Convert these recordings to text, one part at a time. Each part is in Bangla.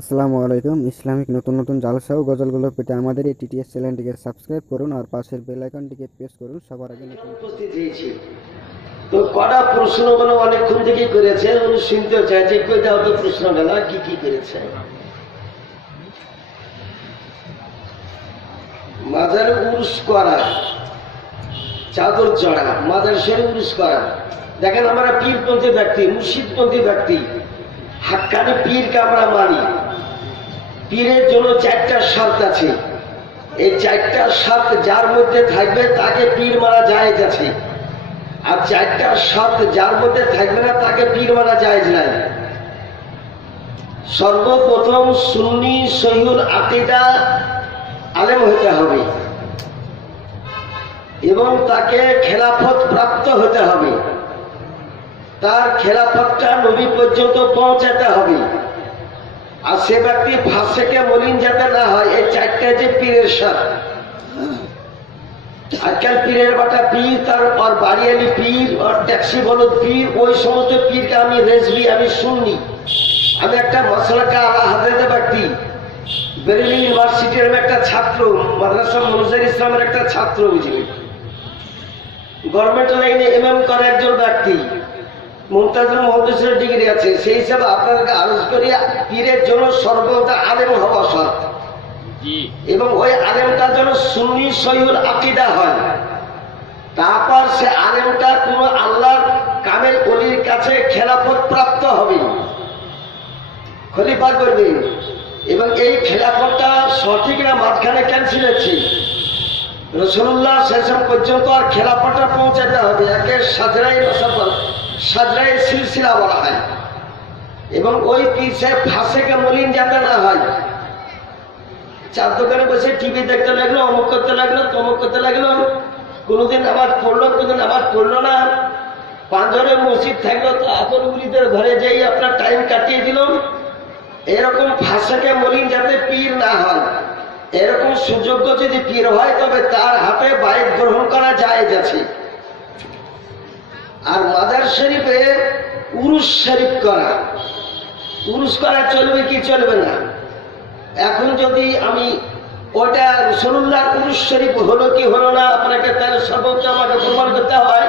আসসালামু আলাইকুম। ইসলামিক নতুন নতুন জালসা ও গজলগুলো পেতে আমাদের এই টিটিএস চ্যানেলটিকে সাবস্ক্রাইব করুন আর পাশের বেল আইকনটিকে প্রেস করুন সবার আগে নতুন। উপস্থিত হয়েছি তো কটা প্রশ্নগুলো অনেকক্ষণ থেকেই করেছে, উনি শুনতে চাইছে কই দাও তো প্রশ্নগুলা কি কি করেছে। মাজার উরুস করা, চাদর চড়া, মাজার শরীফ উরুস করা। দেখেন আমরা পীরপন্থী ব্যক্তি, মুর্শিদপন্থী ব্যক্তি, হাক্কানি পীরকে আমরা মানি। পীরের জন্য চারটা শর্ত আছে, এই চারটা শর্ত যার মধ্যে থাকবে তাকে পীর মারা জায়েজ আছে, আর চারটা শর্ত যার মধ্যে থাকবে না তাকে পীর মারা জায়েজ নাই। সর্বপ্রথম সুন্নি সহিহুল আকীদা আলেম হতে হবে এবং তাকে খেলাফত প্রাপ্ত হতে হবে, তার খেলাফতটা নবী পর্যন্ত পৌঁছাতে হবে, আর সে ব্যক্তি ফাসেকে মলিন যাতে না হয়। এই চারটা যে পীরের শর্ত। আজকাল পীরের বাটা পীর, তার আর বাড়িয়ালি পীর, আর ট্যাক্সি বলদ পীর, ওই সমস্ত পীরকে আমি রেজবি, আমি শুননি। আমি একটা মাসলাকা আলা হাজরাতে ব্যক্তি, বেরেলি ইউনিভার্সিটির আমি একটা ছাত্র, মাদ্রাসা মনজুর ইসলামের একটা ছাত্র, বুঝলি, গভর্নমেন্ট লাইনে এমএম করা একজন ব্যক্তি, মুমতাজুল মুহাদ্দিসের ডিগ্রি আছে। সেই হিসাবে আপনাদেরকে আরজ করি, পীরের জন্য সর্বদা আলেম হওয়া শর্ত, এবং ওই আলেমটার জন্য সুন্নি সহিহুল আকীদা হয়। তারপর সে আলেমটা কোন আল্লাহর কামেল ওলির কাছে খেলাফত প্রাপ্ত হবে, খলিফা করবে, এবং এই খেলাফতটা সঠিক না মাঝখানে ক্যান্সেল হচ্ছে, রাসূলুল্লাহ সাল্লাল্লাহু আলাইহি ওয়াসাল্লাম পর্যন্ত আর খেলাফতটা পৌঁছাতে হবে। একে সাজরায়ে নসাব, সাজরায়ে সিলসিলা বলা হয়। এবং ওই পীর সাহেব ফাসেকে মলিন যাতে না হয়। চার দোকানে বসে টিভি দেখতে লাগলো, অমুক করতে লাগলো, তমুক করতে লাগলো, কোনোদিন নামাজ পড়লো, কোনোদিন নামাজ পড়লো না, পাঁচজনের মসজিদ থাকলো তো আপনগুলিদের ঘরে যাই আপনার টাইম কাটিয়ে দিল। এরকম ফাসেকে মলিন যাতে পীর না হয়, এরকম সুযোগ্য যদি পীর হয় তবে তার হাতে বায়াত গ্রহণ করা জায়েজ আছে। আর মাজার শরীফে উরুস শরীফ করা, উরুস করা চলবে কি চলবে না? এখন যদি আমি ওটা রাসূলুল্লাহ উরুস শরীফ হলো কি হলো না, আপনাকে তাহলে সর্বোচ্চ আমাকে প্রমাণ করতে হয়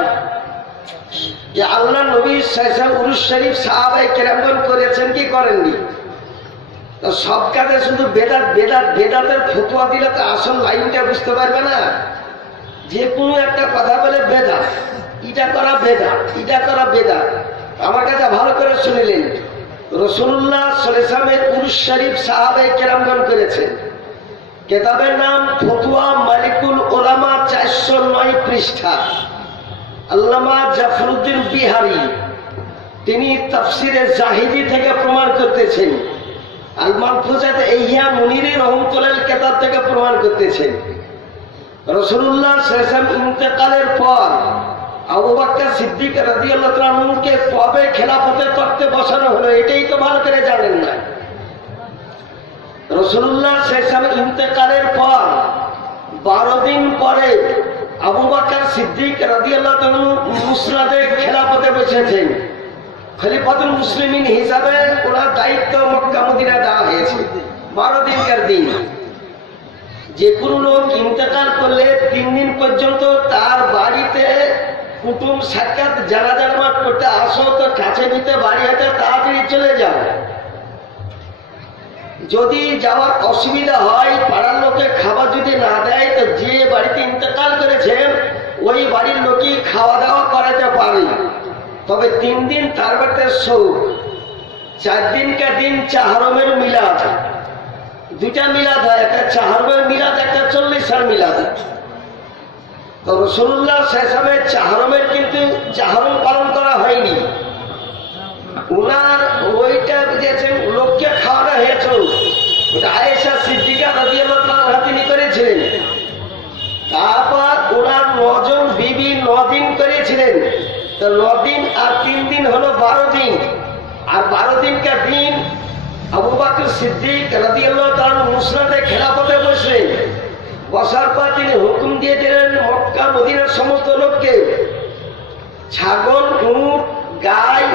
যে আল্লাহ নবী সাল্লাল্লাহু আলাইহি ওয়াসাল্লাম উরুস শরীফ সাহাবায়ে কেরামগণ করেছেন কি করেননি। তো সব কাজে শুধু বেদাত বেদাত বেদাতের ফতোয়া দিলে তো আসল লাইনটা বুঝতে পারবে না। যে কোনো একটা কথা বলে বেদাত, এটা করা বেদাত, এটা করা বেদাত। আমার কাছে ভালো করে শুনিলেন, রাসূলুল্লাহ সাল্লাল্লাহু আলাইহি ওয়াসাল্লামের উরুস শরীফ সাহাবায়ে কেরামগণ করেছেন। কিতাবের নাম ফতোয়া মালিকুল উলামা, 409 পৃষ্ঠা। আল্লামা জাফরউদ্দিন বিহারী তিনি তাফসিরে জাহিদি থেকে প্রমাণ করতেছেন, আল মাহফুজাত ইহয়া মুনিরি রহমাতুল্লাহ কিতাব থেকে প্রমাণ করতেছেন। রাসূলুল্লাহ সাল্লাল্লাহু আলাইহি ওয়াসাল্লাম ইন্তেকালের পর আবু বকর সিদ্দিক রাদিয়াল্লাহু তাআলা আনহুকে কবে খেলাফতের তখ্তে বসানো হলো এটাই তো ভালো করে জানেন না। রাসূলুল্লাহ সাল্লাল্লাহু আলাইহি ওয়াসাল্লাম ইন্তেকালের পর 12 দিন পরে আবু বকর সিদ্দিক রাদিয়াল্লাহু তাআলা মুসনাদে খেলাফতে বসেছেন। খলিফাতুল মুসলিমিন হিসাবে ওনার দায়িত্ব মক্কা মদিনা দেওয়া হয়েছে। 12 দিনকার দিন। যে কোনো লোক ইন্তেকাল করলে 3 দিন পর্যন্ত তার বাড়িতে কুটুম সাক্ষাৎ জানাজা নামাজ পড়তে আসো, তো কাছে নিতে বাড়ি হাতে তাড়াতাড়ি চলে যাও। যদি যাওয়ার অসুবিধা হয়, পাড়ার লোকে খাবার যদি না দেয়, তো যে বাড়িতে ইন্তেকাল করেছেন ওই বাড়ির লোকই খাওয়া দাওয়া করাতে পারে। তবে 3 দিন তার বাড়িতে শৌক, 4 দিনকার দিন চাহরমের মিলাদ, 2টা মিলাদ হয়, একটা চাহরমের মিলাদ, একটা 40 মিলাদ। তো রাসূলুল্লাহ সাল্লাল্লাহু আলাইহি ওয়াসাল্লামের চাহরমের কিন্তু চাহরম পালন করা হয়নি। উনার ওইটা দিয়েছেন লোককে খাওয়ানো হয়েছে, ওটা আয়েশা সিদ্দিকা রাদিয়াল্লাহু তাআলা তিনি করেছিলেন। তারপর ওনার 9 জন বিবি 9 দিন করেছিলেন। তো 9 দিন আর 3 দিন হলো 12 দিন। আর 12 দিনকার দিন আবু বকর সিদ্দিক রাদিয়াল্লাহু তাআলা মুসনাদে খেলাফতে বসলেন। বসার পর তিনি হুকুম দিয়ে দিলেন মক্কা মদিনার সমস্ত লোককে ছাগল, উট, গাই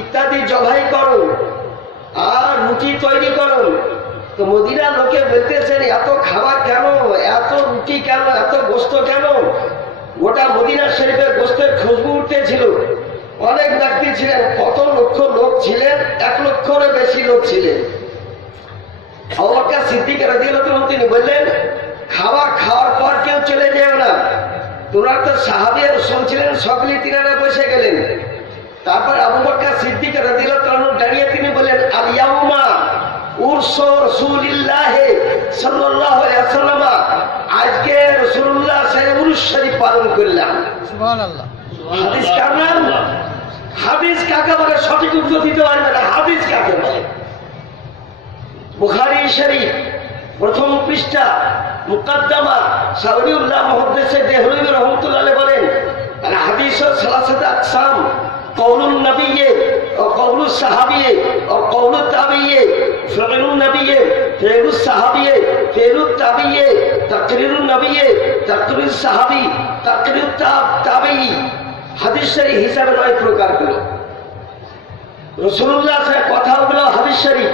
ইত্যাদি জবাই করো, আর রুটি তৈরি করুন। তো মদিনা লোকে বলতেছেন এত খাবার কেন, এত রুটি কেন, এত গোস্ত কেন? গোটা মদিনা শরীফের গোস্তের খুশবু উঠতেছিল। অনেক ব্যক্তি ছিলেন, কত লক্ষ লোক ছিলেন, 1 লক্ষেরও বেশি লোক ছিলেন। আবু বকর সিদ্দিক রাদিয়াল্লাহু আনহু তিনি বললেন, খাবার খাওয়ার পর কেউ চলে যেও না, তোমরা তো সাহাবী রাসূল ছিলেন, সকলে তিনারা বসে গেলেন। তারপর আবু বকর সিদ্দিক রাদিয়াল্লাহু আনহু দাঁড়িয়ে তিনি বললেন, আল ইয়াউমা উরসু রাসূলিল্লাহ সাল্লাল্লাহু আলাইহি ওয়াসাল্লাম, আজকে রাসূলুল্লাহ সাল্লাল্লাহু উরুস শরীফ পালন করলাম। সুবহানাল্লাহ। হাদিস কার নাম? হাদিস কাকে বলে? সঠিক উত্তর দিতে পারবে না। হাদিস কাকে বলে? বুখারী শরীফ প্রথম পৃষ্ঠা মুকদ্দমা সাউরিউল্লাহ মুহাদ্দিসে দেহলভী রাহমাতুল্লাহ আলাইহি বলেন, আল হাদিস সালাসাত আকসাম, কওলুন নবিয়্যে ও কওলুস সাহাবিয়্যে ও কওলুত তাবিয়্যে, ফি'লুন নবিয়্যে, ফি'লুস সাহাবিয়্যে, ফি'লুত তাবিয়্যে, তাকরিরুন নবিয়্যে, তাকরিরুস সাহাবী, তাকরিরুত তাবিয়ী। হাদিস শরীফ হিসাবে 9 প্রকার হলো। রাসূলুল্লাহ এর কথাগুলো হাদিস শরীফ,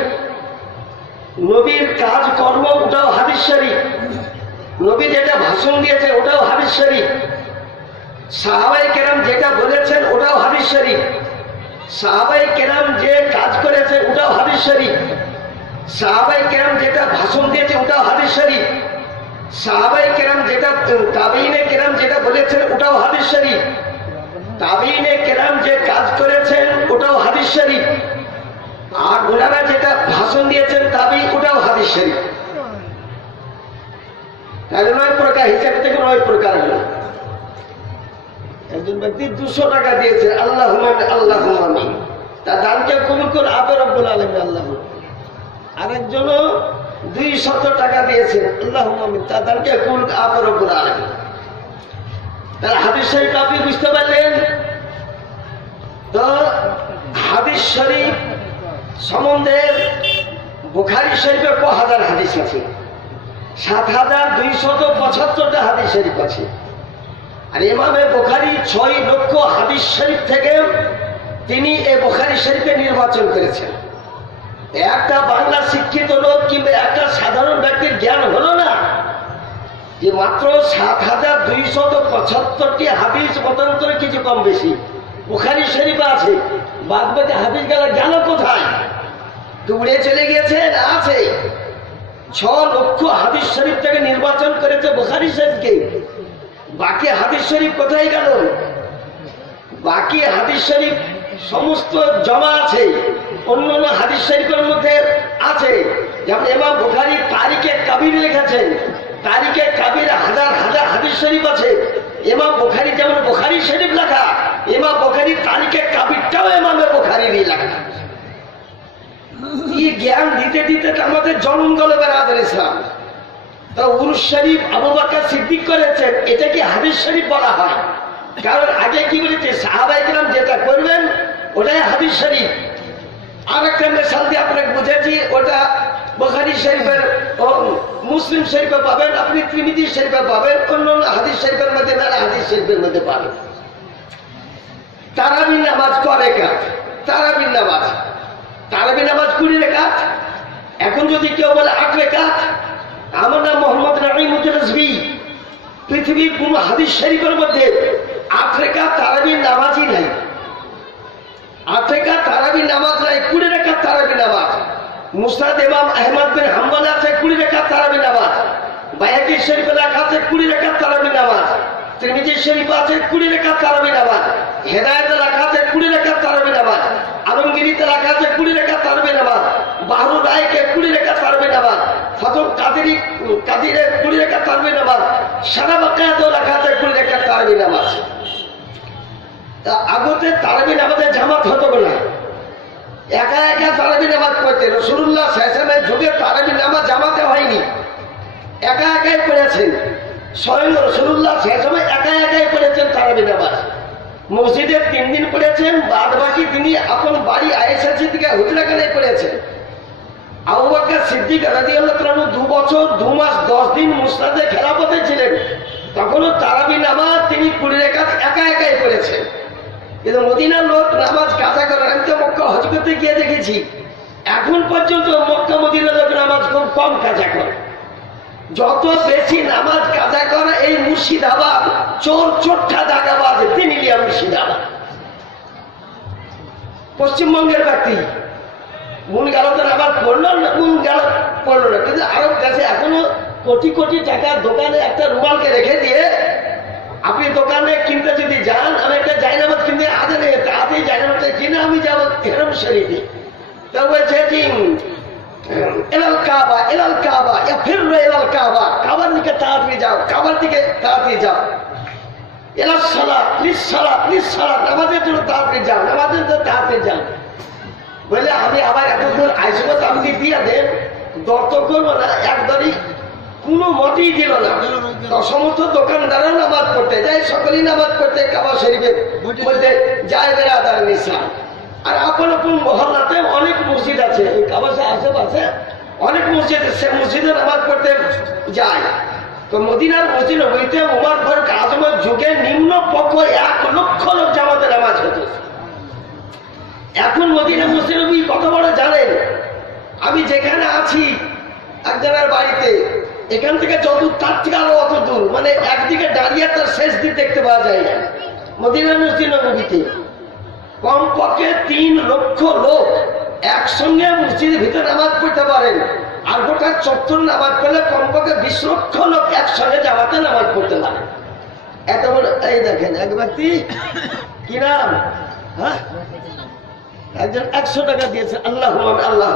নবীর কাজ কর্ম ওটাও হাদিস শরীফ, নবী যেটা ভাষণ দিয়েছে ওটাও হাদিস শরীফ, সাহাবায়ে কেরাম যেটা বলেছেন ওটাও হাদিস শরীফ, সাহাবায়ে কেরাম যে কাজ করেছে ওটাও হাদিস শরীফ, সাহাবায়ে কেরাম যেটা ভাষণ দিয়েছে ওটাও হাদিস শরীফ, সাহাবায়ে কেরাম যেটা, তাবিঈনে কেরাম যেটা বলেছেন ওটাও হাদিস শরীফ, তাবিঈনে কেরাম যে কাজ করেছেন ওটাও হাদিস শরীফ, আর ওনারা যেটা ভাষণ দিয়েছেন তাবি ওটাও হাদিস শরীফ। তাহলে 9 প্রকার, হিসাব থেকে 9 প্রকার হলো। একজন ব্যক্তি 200 টাকা দিয়েছে, আল্লাহুম্মা আল্লাহুম্মা আমিন, তার দানকে কবুল করে আপনি রব্বুল আলামিন আল্লাহ। আরেকজন 200 টাকা দিয়েছে, আল্লাহুম্মা আমিন, তার দানকে কবুল করে আপনি রব্বুল আলামিন। তাহলে হাদিস শরীফ আপনি বুঝতে পারলেন তো? হাদিস শরীফ সম্বন্ধে বুখারী শরীফে কয় হাজার হাদিস আছে? ৭,২৭৫টা হাদিস শরীফ আছে। আর ইমামে বুখারী 6 লক্ষ হাদিস শরীফ থেকে তিনি এই বুখারী শরীফে নির্বাচন করেছেন। একটা বাংলা শিক্ষিত লোক কিংবা একটা সাধারণ ব্যক্তির জ্ঞান হলো না যে মাত্র ৭,২৭৫টি হাদিস মতান্তরে কিছু কম বেশি বুখারী শরীফে আছে, বাদ বাকি হাদিস গেল কোথায়? উড়ে চলে গিয়েছে না আছে? 6 লক্ষ হাদিস শরীফ থেকে নির্বাচন করেছে বুখারী শরীফকে। বাকি হাদিস শরীফ কোথায় গেল? বাকি হাদিস শরীফ সমস্ত জমা আছে, অন্যান্য হাদিস শরীফের মধ্যে আছে। যেমন ইমাম বুখারী তারিখে কাবির লিখেছেন, তারিখে কাবির হাজার হাজার হাদিস শরীফ আছে। ইমাম বুখারী যেমন বুখারী শরীফ লেখা, ইমাম বুখারী তারিখে কাবিরটাও ইমামে বুখারীরই লেখা। এই জ্ঞান দিতে দিতে আমাদের জন্ম গেল বেরাদুল ইসলাম। তা উরুস শরীফ আবু বকর সিদ্দিক করেছেন, এটা কি হাদিস শরীফ বলা হয়? কারণ আগে কি বলেছে, সাহাবায়ে কেরাম যেটা করবেন ওটাই হাদিস শরীফ। আর একটা মিসাল দিয়ে আপনাকে বুঝেছি, ওটা বুখারী শরীফের, মুসলিম শরীফে পাবেন, আপনি তিরমিজি শরীফে পাবেন, অন্যান্য হাদিস শরীফের মধ্যে মেলা হাদিস শরীফের মধ্যে পাবেন। তারাবি নামাজ কয় রাকাত? তারাবি নামাজ 20 রাকাত। এখন যদি কেউ বলে 8 রাকাত, আমার নাম মোহাম্মদ নাঈমুদ্দিন রিজভী, পৃথিবীর কোন হাদিস শরীফের মধ্যে 8 রাকাত তারাবি নামাজই নাই। 8 রাকাত তারাবি নামাজ নাই, 20 রাকাত তারাবি নামাজ। মুসনাদ ইমাম আহমদ বিন হাম্বল আছে 20 রাকাত তারাবি নামাজ, বাইহাকী শরীফে লেখা আছে 20 রাকাত তারাবি নামাজ, তিরমিজি শরীফ আছে 20 রাকাত তারাবি নামাজ, হেদায়েতে লেখা আছে 20 রাকাত তারাবি নামাজ, আলমগীরিতে লেখা আছে 20 রাকাত তারাবি নামাজ, বাহরুল রায়কে 20 রাকাত তারাবি নামাজ, ফতুল কাদিরে 20 রাকাত তারাবি নামাজ, সারা বাকায়াতেও লেখা আছে 20 রাকাত তারাবি নামাজ। আগতে তারাবি নামাজে জামাত হতো না, একা একা তারাবি নামাজ পড়তে। রাসূলুল্লাহ সাল্লাল্লাহু আলাইহি ওয়াসাল্লামের যুগে তারাবি নামাজ জামাতে হয়নি, একা একাই পড়েছেন। স্বয়ং রাসূলুল্লাহ সাল্লাল্লাহু আলাইহি ওয়াসাল্লাম একা একাই পড়েছেন তারাবি নামাজ। মসজিদে 3 দিন পড়েছেন, বাদ বাকি তিনি আপন বাড়ি আয়েশা সিদ্দিকা হুজরাখানায় পড়েছেন। আবু বকর সিদ্দিক রাদিয়াল্লাহু তাআলা 2 বছর 2 মাস 10 দিন মুসনাদে খেলাফতে ছিলেন, তখনও তারাবি নামাজ তিনি 20 রাকাত একা একাই পড়েছেন। কিন্তু মদিনার লোক নামাজ কাজা করেন। আমি তো মক্কা হজ করতে গিয়ে দেখেছি এখন পর্যন্ত মক্কা মদিনা লোক নামাজ খুব কম কাজা করে। যত বেশি নামাজ কাজা করে এই মুর্শিদাবাদ, চোর চোট্টা দাগাবাজ তিনিলিয়া মুর্শিদাবাদ, পশ্চিমবঙ্গের ব্যক্তি। মন গেল তো নামাজ পড়লো না, মন গেল পড়লো না, কিন্তু আরব দেশে এখনো কোটি কোটি টাকা দোকানে একটা রুমালকে রেখে দিয়ে আপনি দোকানে কিনতে যদি যান, আমি একটা জায়নামাজ কিনতে আদে তাড়াতাড়ি জায়নামাজটা কিনে আমি যাবো হেরম শরীফে, তা বলছে যে এলাল কাবা এলাল কাবা ইয়া ফির এলাল কাবা, কাবার দিকে তাড়াতাড়ি যাও, কাবার দিকে তাড়াতাড়ি যাও, এলাল সালাত লিস সালাত লিস সালাত, নামাজের জন্য তাড়াতাড়ি যাও, নামাজের জন্য তাড়াতাড়ি যাও। বলে আমি আবার এত দূর আইসব আপনি দিয়ে দেন, দর্ত করবো না, একদরই কোনো মতেই দিল না। সমস্ত দোকানদারও নামাজ পড়তে যায়, সকলেই নামাজ পড়তে কাবা শরীফে বলতে যায় বেরাদার নিসা। আর আপন আপন মহল্লাতে অনেক মসজিদ আছে, ওই কাবার আশেপাশে অনেক মসজিদ, সে মসজিদে নামাজ পড়তে যায়। তো মদিনার মসজিদ হইতে উমর ফারুক আজমের যুগে নিম্ন পক্ষ 1 লক্ষ লোক জামাতে নামাজ হতো। এখন মদিনা মসজিদ কত বড় জানেন? আমি যেখানে আছি একজনের বাড়িতে, এখান থেকে যত তার থেকে আরো অত দূর, মানে একদিকে দাঁড়িয়ে তার শেষ দিক দেখতে পাওয়া যায় না। মদিনা মসজিদ নববীতে কমপক্ষে 3 লক্ষ লোক একসঙ্গে মসজিদের ভিতরে নামাজ পড়তে পারেন। আর গোটা চত্বর নামাজ পড়লে কমপক্ষে 20 লক্ষ লোক একসঙ্গে জামাতে নামাজ পড়তে পারে। এত বড়, এই দেখেন এক ব্যক্তি কি নাম, হ্যাঁ একজন 100 টাকা দিয়েছে, আল্লাহ আল্লাহ।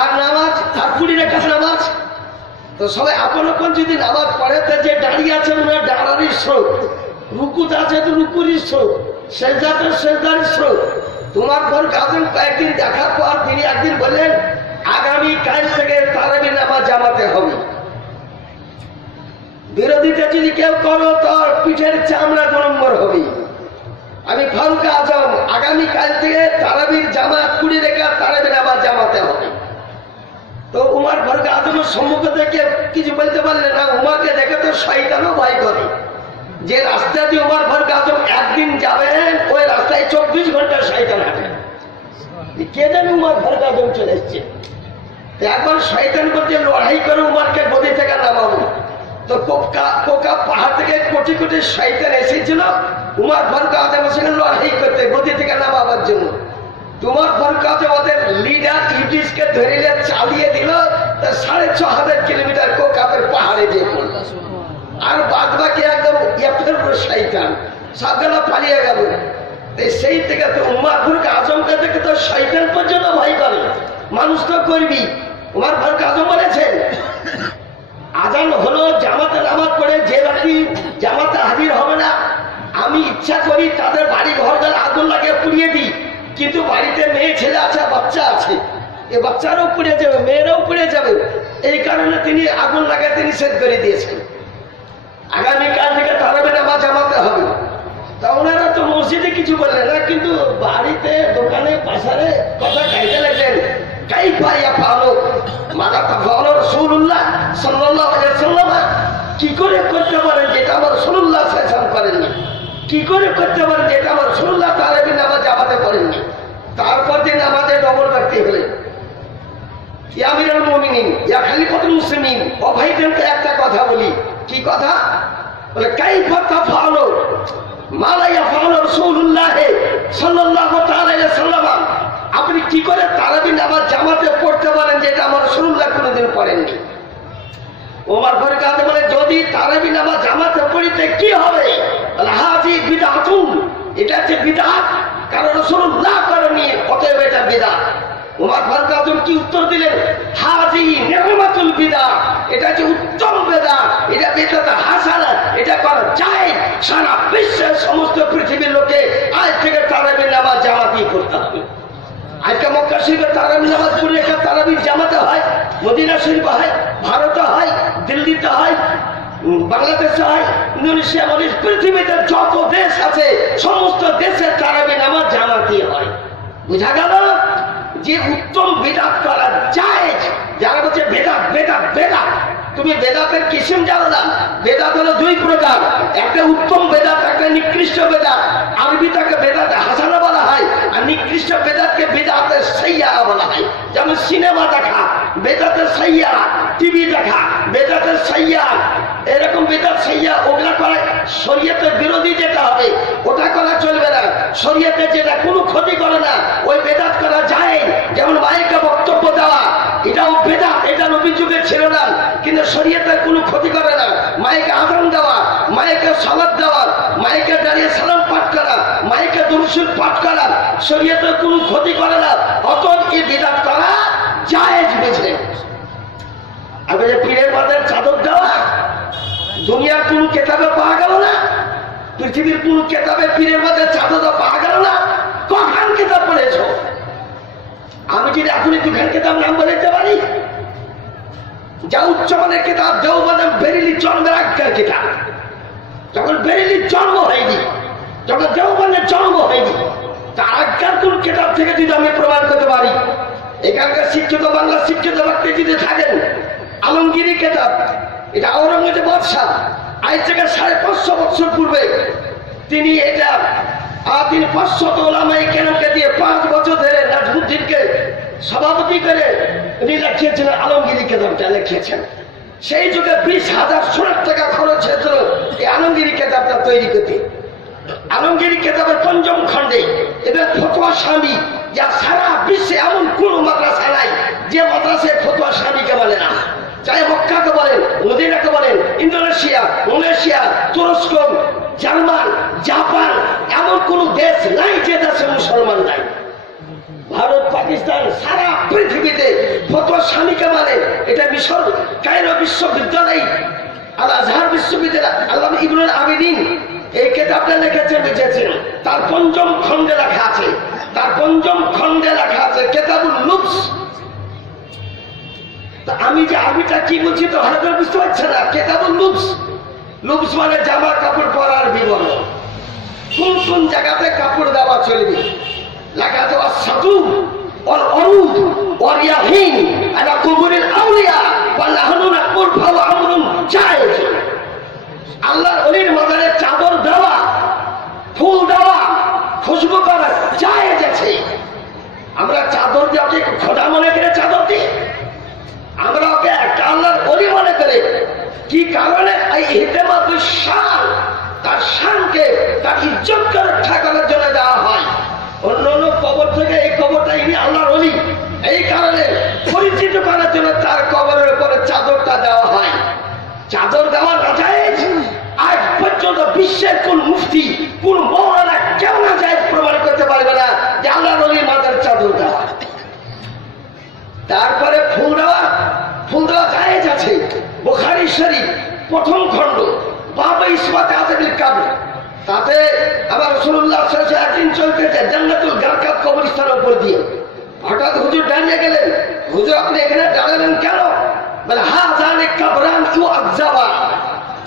আর নামাজ আর 20 রাকাত নামাজ, তো সবাই আপন আপন যদি নামাজ পড়ে, তো যে দাঁড়িয়ে আছে ওনার দাঁড়ারই স্রোত, রুকুতে আছে তো রুকুরই স্রোত, সেজদাতে সেজদারই স্রোত। তোমার পর কাজেন কয়েকদিন দেখার পর তিনি একদিন বললেন, আগামী কাল থেকে তারাবি নামাজ জামাতে হবে। বিরোধিতা যদি কেউ করো তোর পিঠের চামড়া 2 নম্বর হবে। আমি ফারুক আজম আগামী কাল থেকে তারাবির জামাত 20 রাকাত তারাবি নামাজ জামাতে হবে। তো উমর ফারুক আজমের সম্মুখে থেকে কিছু বলতে পারলেন না। উমরকে দেখে তো শয়তানও ভয় করে। যে রাস্তা দিয়ে উমর ফারুক আজম একদিন যাবেন, ওই রাস্তায় 24 ঘন্টা শয়তান হাঁটে। কে জানে উমর ফারুক আজম চলে এসছে। একবার শয়তান করতে লড়াই করে উমরকে গদি থেকে নামাবো। তো কোকা পাহাড় থেকে কোটি কোটি শয়তান এসেছিল উমর ফারুক আজমের সঙ্গে লড়াই করতে, গদি থেকে নামাবার জন্য। তোমার ফারুক আজম ওদের লিডার ইউটিসকে ধরে চালিয়ে দিল, 6500 কিলোমিটার কোকাপের পাহাড়ে যেয়ে পড়ল। আর বাদ বাকি একদম শয়তান সবগুলো পালিয়ে গেল। সেই থেকে তো উমর ফারুক আজমকে দেখে তো শয়তান পর্যন্ত ভয় করে। মানুষ তো করবি। উমর ফারুক আজম বলেছেন, আজান হলো, জামাতে নামাজ পড়ে যে ব্যক্তি জামাতে হাজির হবে না, আমি ইচ্ছা করি তাদের বাড়ি ঘর দ্বারা আগুন লাগিয়ে পুড়িয়ে দিই। কিন্তু বাড়িতে মেয়ে ছেলে আছে, বাচ্চা আছে, এ বাচ্চারাও পুড়ে যাবে, মেয়েরাও পুড়ে যাবে। এই কারণে তিনি আগুন লাগাতে নিষেধ করে দিয়েছেন। আগামীকাল থেকে তারাবি নামাজ জামাতে হবে। তা ওনারা তো মসজিদে কিছু বললেন না, কিন্তু বাড়িতে দোকানে পাশারে কথা গাইতে লাগলেন। কাইফা ইয়াফআলু মা তাফআলু রাসূলুল্লাহ সাল্লাল্লাহু আলাইহি ওয়াসাল্লাম, কি করে করতে পারেন যেটা আমার রাসূলুল্লাহ সাল্লাল্লাহু আলাইহি ওয়াসাল্লাম করেননি? কি করে করতে পারেন যেটা আমার রাসূলুল্লাহ তারাবি নামাজ জামাতে করেননি? তারপর যে নামাজে ডবল ব্যক্তি হলেন, ইয়া আমিরুল মুমিনিন, ইয়া খলিফাতুল মুসলিমিন, ও ভাইদেরকে একটা কথা বলি। কি কথা? বলে কাইফা তাফআলু মা লা ইয়াফআলু রাসূলুল্লাহ সাল্লাল্লাহু তাআলা আলাইহি ওয়াসাল্লাম, আপনি কি করে তারাবি নামাজ জামাতে পড়তে পারেন যেটা আমার রাসূলুল্লাহ কোনোদিন পড়েননি? ওমর ফারুক আজম বলে, যদি তারাবি নামাজ জামাতে পড়িতে কি হবে? বলে হাজি বিদআতুন, এটা হচ্ছে বিদআত, কারণ রাসূলুল্লাহ করেননি, অতএব এটা বিদআত। ওমর ফারুক আজম কি উত্তর দিলেন? হাজি নি'মাতুল বিদআত, এটা হচ্ছে উত্তম বিদআত, এটা বিদআত হাসানা, এটা করা যায়। সারা বিশ্বের সমস্ত পৃথিবীর লোকে আজ থেকে তারাবি নামাজ জামাতেই পড়তে হবে। আজকে মক্কা শরীফে তারাবি নামাজ পড়লে তারাবির জামাতে হয়, মদিনা শরীফে হয়, ভারতে হয়, দিল্লিতে হয়, বাংলাদেশে হয়, ইন্দোনেশিয়া, মানে পৃথিবীতে যত দেশ আছে সমস্ত দেশে তারাবি নামাজ জামাতি হয়। বুঝা গেল যে উত্তম বিদআত করা যায়। যারা বলছে বেদাত বেদাত বেদাত, তুমি বেদাতের কিসিম জানো না। বেদাত হলো দুই প্রকার, একটা উত্তম বেদাত, একটা নিকৃষ্ট বেদাত। আরবিটাকে বেদাত হাসানা বলা হয়, আর নিকৃষ্ট বেদাতকে বেদাতের সাইয়্যা বলা হয়। যেমন সিনেমা দেখা বেদাতের সাইয়্যা, টিভি দেখা বেদাতের সাইয়্যা, এরকম বেদাত সাইয়্যা ওগুলা করা শরীয়তের বিরোধী যেটা হবে ওটা করা চলবে না। শরীয়তে যেটা কোনো ক্ষতি করে না ওই বেদাত করা যায়। যেমন মাইকে বক্তব্য দেওয়া, এটাও বেদাত, এটা নবী যুগে ছিল না, কিন্তু শরীয়তের কোনো ক্ষতি করে না। মাইকে আযান দেওয়া, মাইকে সালাত দেওয়া, মাইকে দাঁড়িয়ে সালাম পাঠ করা, মাইকে দুরূদ পাঠ করা শরীয়তের কোনো ক্ষতি করে না। অতএব এই বেদাত করা জায়েজ বুঝে। আগে যে পীরের মাথায় চাদর দেওয়া দুনিয়ার কোন কেতাবে পাওয়া গেল না, পৃথিবীর কোন কেতাবে পীরের মাথায় চাদর পাওয়া গেল না। কখান কেতাব পড়েছ? আমি যদি এখনই দুখান কেতাব নাম বলতে পারি। যা উচ্চমানের কেতাব, দেওবন্দ বেরেলি জন্মের আগের কেতাব, যখন বেরেলির জন্ম হয়নি, যখন দেওবন্দের জন্ম হয়নি, তার আগের কোন কেতাব থেকে যদি আমি প্রমাণ করতে পারি। এখানকার শিক্ষিত বাংলা শিক্ষিত ব্যক্তি যদি থাকেন, আলমগীরি কেতাব, এটা আওরঙ্গজেব বাদশাহ আজ থেকে 550 বছর পূর্বে তিনি এটা তিনি 500 ওলামায়ে কেরামকে দিয়ে 5 বছর ধরে নাজমুদ্দিনকে সভাপতি করে উনি লিখিয়েছেন আলমগীরি কেতাবটা লিখিয়েছেন। সেই যুগে 20,000 সোনার টাকা খরচ হয়েছিল এই আলমগীরি কেতাবটা তৈরি করতে। আলমগীরি কেতাবের পঞ্চম খণ্ডে এবং ফতোয়া স্বামী, যা সারা বিশ্বে এমন কোন মাদ্রাসা নাই যে মাদ্রাসায় ফতোয়া স্বামীকে বলে না। চাই মক্কাকে বলেন, মদিনাকে বলেন, ইন্দোনেশিয়া, মালয়েশিয়া, তুরস্ক, জার্মান, জাপান, এমন কোন দেশ নাই যে দেশে মুসলমান নাই। ভারত, পাকিস্তান, সারা পৃথিবীতে ফতোয়া স্বামীকে মানে। এটা মিশর কায়রো বিশ্ববিদ্যালয়, আল আজহার বিশ্ববিদ্যালয়, আল্লামা ইবনুল আবিদিন এই কেতাবটা লিখেছেন, লিখেছেন। তার পঞ্চম খণ্ডে লেখা আছে, তার পঞ্চম খণ্ডে লেখা আছে কিতাবুল লুবস। আমি যে আরবিটা কি বলছি তো হয়তো বুঝতে পারছে না। কিতাবুল লুবস, লুবস মানে জামা কাপড় পরার বিবরণ, কোন কোন জায়গাতে কাপড় দেওয়া চলবে। লেখা আছে সাধু ওয়াল অরুদ ওয়াল ইয়াহিন আলা কুবুরিল আউলিয়া ওয়াল লাহনু নাকুল ফাও আমরুন জায়েজ। আল্লাহর ওলির মাজারে চাদর দেওয়া, ফুল দেওয়া, খুশবু করা জায়েজ আছে। আমরা চাদর দিয়ে খোদা মনে করে চাদর দিই, আমরা ওকে একটা আল্লাহর ওলি মনে করে। কি কারণে? এই ইহতিমাতুশ শান, তার শানকে, তার ইজ্জতকে রক্ষা করার জন্য দেওয়া হয়। অন্য অন্য কবর থেকে এই কবরটা ইনি আল্লাহর ওলি, এই কারণে পরিচিত করার জন্য তার কবরের উপরে চাদরটা দেওয়া হয়। চাদর দেওয়া না জায়েজ। আজ পর্যন্ত বিশ্বের কোন মুফতি, কোন মৌলানা কেউ না জায়েজ প্রমাণ করতে পারবে না যে আল্লাহর ওলির মাথার চাদর দেওয়া। তারপরে ফুল দেওয়া, ফুল দেওয়া জায়েজ আছে। বুখারী শরীফ প্রথম খণ্ড বাব ইসবাতে আযাবিল কবর, তাতে আবার রাসূলুল্লাহ সাল্লাল্লাহু আলাইহি ওয়াসাল্লাম একদিন চলতেছে জান্নাতুল গারকাত কবরস্থানের উপর দিয়ে। হঠাৎ হুজুর দাঁড়িয়ে গেলেন। হুজুর আপনি এখানে দাঁড়ালেন কেন? বলে হাযানি কবরান ইউআযাবা,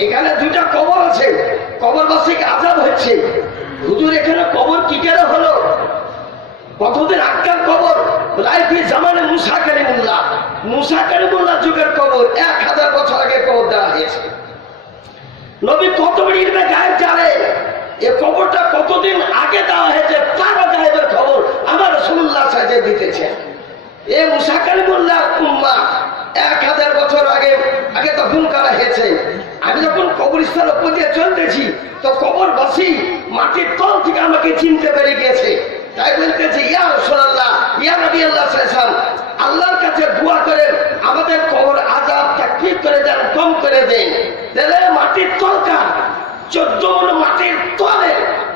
এখানে দুইটা কবর আছে, কবরবাসীকে আযাব হচ্ছে। হুজুর এখানে কবর কি করে হলো? কতদিন আগের কবর? লাইফি জামানে মুসা কালিমুল্লাহ, মুসা কালিমুল্লাহ যুগের কবর, 1000 বছর আগে কবর দেওয়া হয়েছে। নবী কত বড় ইলমে গায়েব জানে, এই কবরটা কতদিন আগে দেওয়া হয়েছে তারও গায়েবের খবর আমার রাসূলুল্লাহ সাহেব দিতেছে। এই মুসা কালিমুল্লাহ উম্মাহ 1000 বছর আগে আগে তখন করা হয়েছে। আমি যখন কবরস্থান উপর দিয়ে চলতেছি তো কবরবাসী মাটির তল থেকে আমাকে চিনতে পেরে গিয়েছে। তাই বলতেছি ইয়া রাসূলুল্লাহ, ইয়া নবী আল্লাহ সাল্লাল্লাহু আলাইহি ওয়াসাল্লাম, আল্লাহর কাছে দোয়া করেন আমাদের কবর আযাব তাকফীর করে দেন, কম করে দেন। তাহলে মাটির তলকা 14 মণ মাটির তলে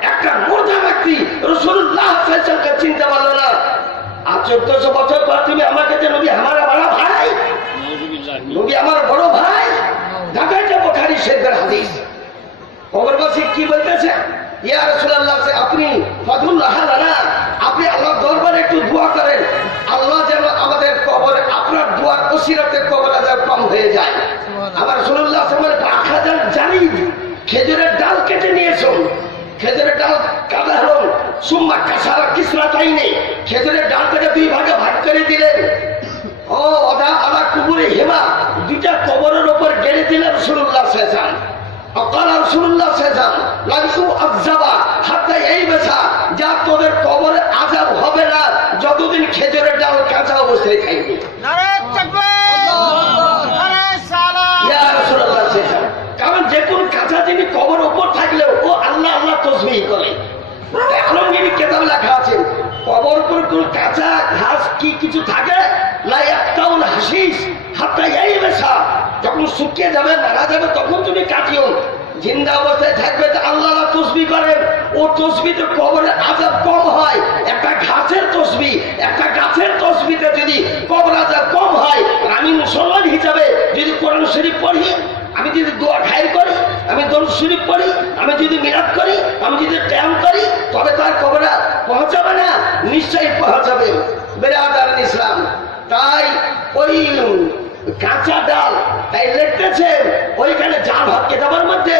একটা মুর্দা ব্যক্তি রাসূলুল্লাহ সাল্লাল্লাহু আলাইহি ওয়াসাল্লামকে চিনতে পারলো না। আর 1400 বছর পর তুমি আমাকে যে নবী আমারা বড় ভাই, নবী আমার বড় ভাই, ঢাকাতে বুখারী শরীফের হাদিস। কবরবাসী কি বলতেছে? ইয়া রাসূলুল্লাহ, আপনি ফাদুল্লাহ লানা, আপনি আল্লাহর দরবারে একটু দোয়া করেন, আল্লাহ যেন আমাদের কবরে আপনার দোয়ার ওসিলাতে কবর আযাব কম হয়ে যায়। আমার রাসূলুল্লাহ সাল্লাল্লাহু আলাইহি ওয়াসাল্লাম জানি খেজুরের ডাল কেটে নিয়েছো, খেজুরের ডাল কাটা হলো, সুম্মা কাসারা কিসরা তাইনে, খেজুরের ডালটাকে 2 ভাগে ভাগ করে দিলেন। ও ওদা আলা কুবুরে হেমা, দুইটা কবরের উপর গেড়ে দিলেন রাসূলুল্লাহ সাল্লাল্লাহু আলাইহি ওয়াসাল্লাম। অকাল রাসূলুল্লাহ সাল্লাল্লাহু আলাইহি ওয়াসাল্লাম লাগু আযাবা হাত্তা এই বেছা, যা তোদের কবরে আযাব হবে না যতদিন খেজুরের ডাল কাঁচা অবস্থায় থাকবে। নারে তাকবীর, নারে সালাম। ইয়া রাসূলুল্লাহ সাল্লাল্লাহু আলাইহি ওয়াসাল্লাম, কারণ যে কোন কাঁচা জিনিস কবর উপর থাকলেও ও আল্লাহ আল্লাহ তাসবিহ করে। আলমগীর কিতাবে লেখা আছে কবর উপর কোন কাঁচা ঘাস কি কিছু থাকে না, একটাও হাসিস হাতটা এই বেশা, যখন শুকিয়ে যাবে মারা যাবে তখন তুমি কাটিও। জিন্দা অবস্থায় থাকবে তো আল্লাহ তসবিহ করেন, ও তসবিতে কবরের আযাব কম হয়। একটা ঘাসের তসবিহ, একটা গাছের তসবিতে যদি কবর আযাব কম হয়, আমি মুসলমান হিসাবে যদি কোরআন শরীফ পড়ি, আমি যদি দোয়া খায়ের করি, আমি দরুদ শরীফ পড়ি, আমি যদি মিলাদ করি, আমি যদি ক্যাম করি, তবে তার কবরে পৌঁছাবে না? নিশ্চয়ই পৌঁছাবে। বেরাদার ইসলাম, তাই ওই কাঁচা ডাল তাই লিখতেছেন ওইখানে যা ভাত কেতাবের মধ্যে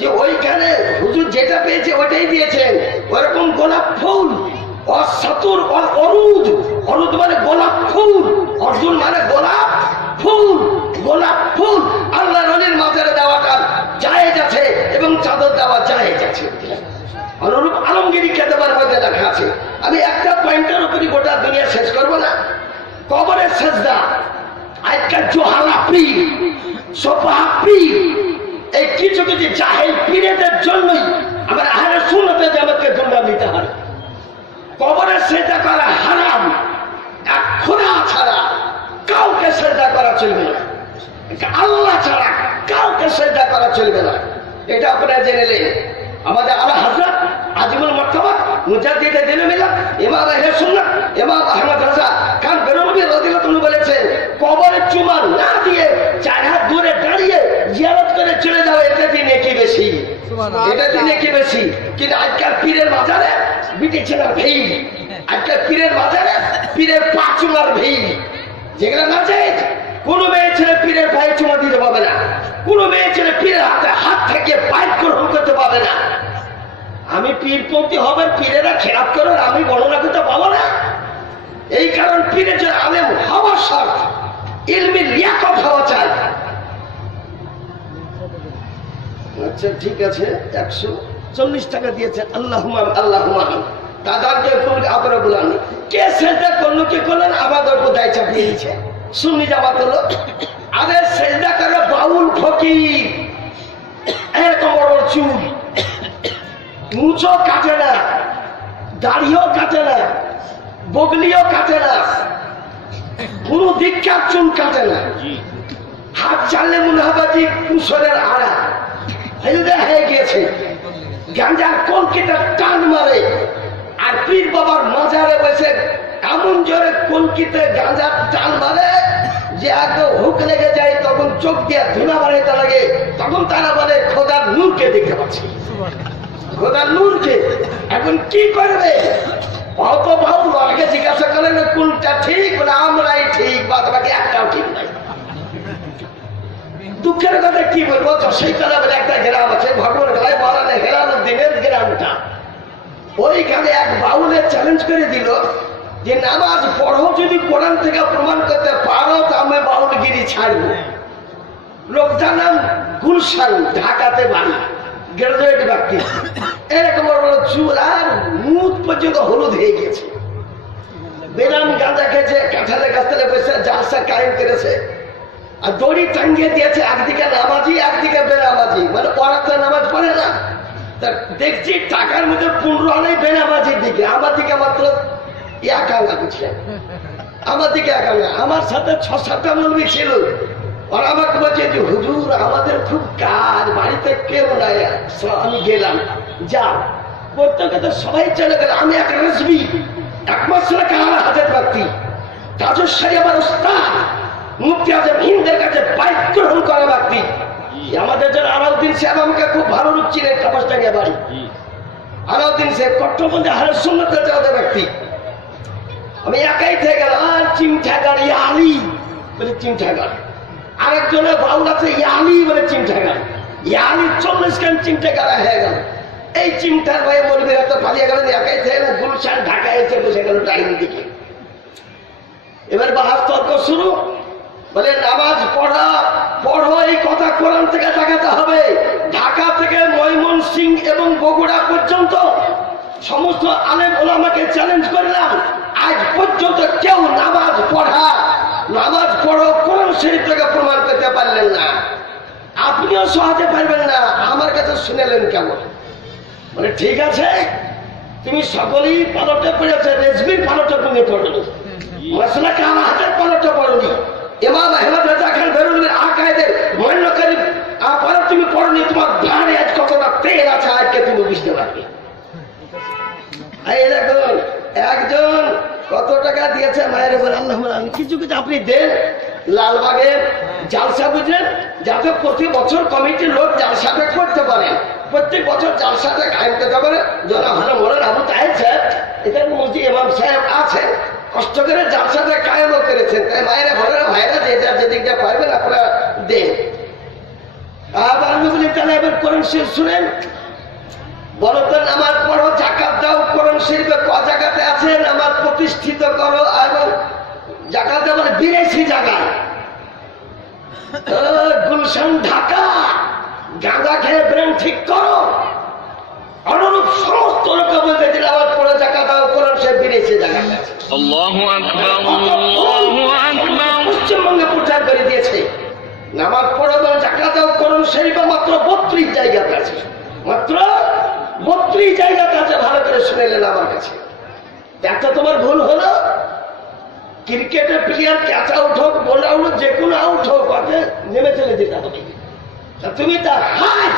যে ওইখানে হুজুর যেটা পেয়েছে ওইটাই দিয়েছেন। ওইরকম গোলাপ ফুল অসাতুর অরুদ, অরুদ মানে গোলাপ ফুল, অর্জুন মানে গোলাপ ফুল, গোলাপ ফুল আল্লাহ নবীর মাজারে দেওয়াটা জায়েজ আছে এবং চাদর দেওয়া জায়েজ আছে। অনুরূপ আলমগীরি কেতাবের মধ্যে লেখা আছে। আমি একটা পয়েন্টের উপরই গোটা দুনিয়া শেষ করবো না। কবরের সেজদা আজকাল জোহালা পীর, সোপাহা পীর, এই কিছু কিছু জাহেল পীরেদের জন্যই আমার আহলে সুন্নতে জামাতকে দুর্নাম দিতে হয়। কবরের সেজদা করা হারাম, এক খোদা ছাড়া কাউকে সেজদা করা চলবে না, আল্লাহ ছাড়া কাউকে সেজদা করা চলবে না। এটা আপনারা জেনে নেন। আমাদের আলা হযরত আজিমুল মারতাবা মুজাদ্দিদ দ্বীনে মিলাত ইমাম আহলে সুন্নাহ ইমাম আহমদ রাজা খান বেরলভী রাদিয়াল্লাহু আনহু বলেছেন, কবরে চুমা না দিয়ে 4 হাত দূরে দাঁড়িয়ে জিয়ারত করে চলে যাও, এটাতে নেকি বেশি, এটাতে নেকি বেশি। কিন্তু আজকাল পীরের মাজারে বিটি ছেলের ভিড়, আজকাল পীরের মাজারে পীরের পা চুমার ভিড়, যেগুলো না জায়েজ। কোনো মেয়ে ছেলে পীরের পায়ে চুমা দিতে পারবে না, কোনো মেয়ে ছেলে পীরের হাতে হাত থেকে বাইক গ্রহণ করতে পারবে না। আমি পীরপন্থী হবেন, পীরেরা খেলাপ করার আমি বর্ণনা করতে পাবো না। এই কারণ পীরের জন্য আলেম হওয়ার শর্ত, ইলমি লিয়াকত হওয়া চাই। আচ্ছা ঠিক আছে, 140 টাকা দিয়েছেন। আল্লাহুম্মা আল্লাহুম্মা দাদাকে আপনারা বলেন কে সেজদা করলো কে করলেন, আমাদের উপর দায় চাপিয়ে দিয়েছে। সুন্নি জামাত হলো আদের সেজদা করে বাউল ফকির, এরকম বড় বড় চুল, মুছও কাটে না, দাড়িও কাটে না, বগলিও কাটে না, কোন দীক্ষার চুল কাটে না, হাত চাললে মুনাহাবাজি কুশলের আড়া হয়ে গিয়েছে, গাঁজার কলকিটা টান মারে, আর পীর বাবার মাজারে বসে এমন জোরে কলকিতে গাঁজার টান মারে যে আগে হুক লেগে যায়, তখন চোখ দিয়ে ধুলা বাড়াইতে লাগে, তখন তারা বলে খোদার নূরকে দেখতে পাচ্ছি, খোদার নূরকে। এখন কি করবে? অত ভাবু আগে জিজ্ঞাসা করেন কোনটা ঠিক, বলে আমরাই ঠিক, বাদ বাকি একটাও ঠিক নাই। দুঃখের কথা কি বলবো, তো সেই তলা বলে একটা গ্রাম আছে ভগবান গায়ে মহারাজা হেলালুদ্দিনের গ্রামটা, ওইখানে এক বাউলে চ্যালেঞ্জ করে দিল যে নামাজ পড়ো, যদি কোরআন থেকে প্রমাণ করতে পারো তো আমি বাউলগিরি ছাড়বো। লোকটার নাম গুলশান, ঢাকাতে বাড়ি, গ্রাজুয়েট ব্যক্তি, এরকম বড় বড় চুল আর মুখ পর্যন্ত হলুদ হয়ে গেছে, বেনাম গাঁজা খেয়েছে, কাঁঠালের গাছ থেকে বসে জালসা কায়েম করেছে, আর দড়ি টাঙ্গিয়ে দিয়েছে, একদিকে নামাজি একদিকে বেনামাজি, মানে পড়াতে নামাজ পড়ে না। দেখছি টাকার মধ্যে 15 আনাই বেনামাজির দিকে, আমার দিকে মাত্র 1 আনা বুঝলেন, আমার দিকে 1 আনা। আমার সাথে 6-7টা মৌলবি ছিল, আর আমাকে বলছে যে হুজুর আমাদের খুব কাজ, বাড়িতে কেউ নাই, আমি গেলাম, যাও করতে করতে সবাই চলে গেল। আমি এক রেসবি, 1 মাস কাহার হাজার ব্যক্তি, তাজস্বাই আমার উস্তাদ, মুফতি আজম হিন্দের কাছে বাইক গ্রহণ করা ব্যক্তি। আমাদের জন্য আলাউদ্দিন সাহেব আমাকে খুব ভালো রূপ ছিলেন, কাপাসটাঙ্গিয়া বাড়ি। আলাউদ্দিন সাহেব কট্টরপন্থী আহলে সুন্নাতের জামাতে ব্যক্তি। আমি একাই থেকে গেলাম, আর চিমঠাগার ইয়ালি বলে চিমঠাগার, আরেকজনের বাউল আছে ইয়ালি বলে চিমঠাগার, ইয়ালি 40 খান চিমঠাগার হয়ে গেল। এই চিমঠার ভাই মরবিরা তো পালিয়ে গেলেন, একাই থেকে গুলশান ঢাকায় এসে বসে গেল টাইম দিকে। এবার বাহাস তর্ক শুরু, বলে নামাজ পড়ো এই কথা কোরআন থেকে দেখাতে হবে। ঢাকা থেকে ময়মনসিংহ এবং বগুড়া পর্যন্ত সমস্ত আলেম ওলামাকে চ্যালেঞ্জ করলাম, আজ পর্যন্ত কেউ নামাজ পড়ো কোরআন শরীফ থেকে প্রমাণ করতে পারলেন না। আপনিও সহাতে পারবেন না, আমার কাছে শুনেলেন কেমন? মানে ঠিক আছে, তুমি সকলেই পালটে পড়েছে, রেজবির পালটে তুমি পড়নি, মশলা কালা হাতের পালটে পড়নি, ইমাম আহমদ রাজা খান বেরুলের আকায়েদের মূল্যকারী পালট তুমি পড়নি। তোমার ধারে আজ কতটা তেল আছে আজকে তুমি বুঝতে পারবে। এই দেখুন একজন কত টাকা দিয়েছে মায়ের উপর, আল্লাহ কিছু কিছু আপনি দেন। লালবাগের জালসা বুঝলেন, যাতে প্রতি বছর কমিটির লোক জালসাটা করতে পারে, প্রত্যেক বছর জালসাটা কায়েম করতে পারে। জনাব হলো মোরান আবু তাহের সাহেব, এটা মসজিদ ইমাম সাহেব আছে, কষ্ট করে জালসাটা কায়েমও করেছেন। তাই মায়েরা ঘরের ভাইরা যে যার যেদিকটা পারবেন আপনারা দেন। আবার আমি বলি তাহলে এবার কোরআন শরীফ শুনেন, বলো তো নামাজ পড়ো, জাকাত দাও, কোরআন শরীফে ক জায়গাতে আছে নামাজ প্রতিষ্ঠিত করো, এবং জাকাত দাও মানে বিদেশি জায়গায়, গুলশান ঢাকা গাঁজা খেয়ে ব্রেন ঠিক করো, অনুরূপ সমস্ত লোক বলতে যে নামাজ পড়ো জাকাত দাও কোরআন শরীফ বিদেশি জায়গায় আছে। পশ্চিমবঙ্গে প্রচার করে দিয়েছে নামাজ পড়ো এবং জাকাত দাও কোরআন শরীফ মাত্র 32 জায়গাতে আছে, মাত্র 32 জায়গাতে আছে। ভালো করে শুনেলেন আমার কাছে। একটা তোমার ভুল হলো, ক্রিকেটের প্লেয়ার ক্যাচ আউট হোক, বল আউট, যে কোনো আউট হোক, ওকে নেমে চলে যেতে হবে। তুমি তার হাই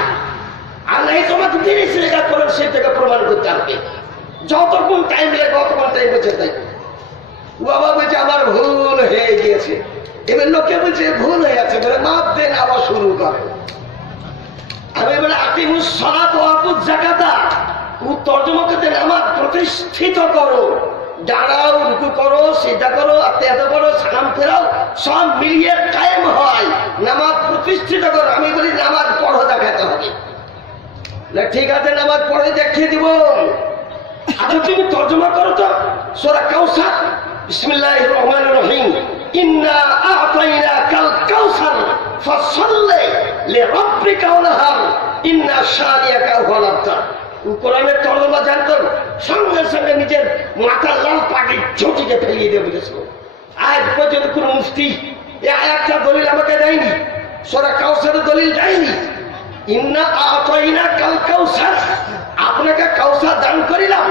আর নাই, তোমাকে বিদেশি জায়গা করেন সে থেকে প্রমাণ করতে হবে। যতক্ষণ টাইম লাগে অতক্ষণ টাইম বেঁচে থাকবে। বাবা বলছে আমার ভুল হয়ে গিয়েছে, এবার লোকে বলছে ভুল হয়ে আছে, বলে মাপ দেন, আবার শুরু করেন। আমি বলে আকিমুস সালাত ওয়া আতুজ যাকাতা, তর্জমা করতে নামাজ প্রতিষ্ঠিত করো, দাঁড়াও, রুকু করো, সিজদা করো, আত্মীয়তা করো, সালাম ফেরাও, সব মিলিয়ে কায়েম হয়, নামাজ প্রতিষ্ঠিত করো। আমি বলি নামাজ পড়ো দেখাতে হবে। ঠিক আছে নামাজ পড়ে দেখিয়ে দিব। আচ্ছা তুমি তর্জমা করো তো সূরা কাউসার, বিসমিল্লাহির রহমানির রহিম, ইন্না আ'তাইনাকাল কাউসার ফাসাল্লি লিরাব্বিকা ওয়ানহার ইন্না শানিয়াকা হুয়াল আবতার। কোরআনের তর্জমা জানতেন, সঙ্গে সঙ্গে নিজের মাথার লাল পাগড়ি ঝটিকে ফেলিয়ে দিয়ে বুঝেছিল। আজ পর্যন্ত কোন মুফতি একটা দলিল আমাকে দেয়নি, সূরা কাউসারের দলিল দেয়নি। ইন্না আ'তাইনাকাল কাউসার, আপনাকে কাউসার দান করিলাম,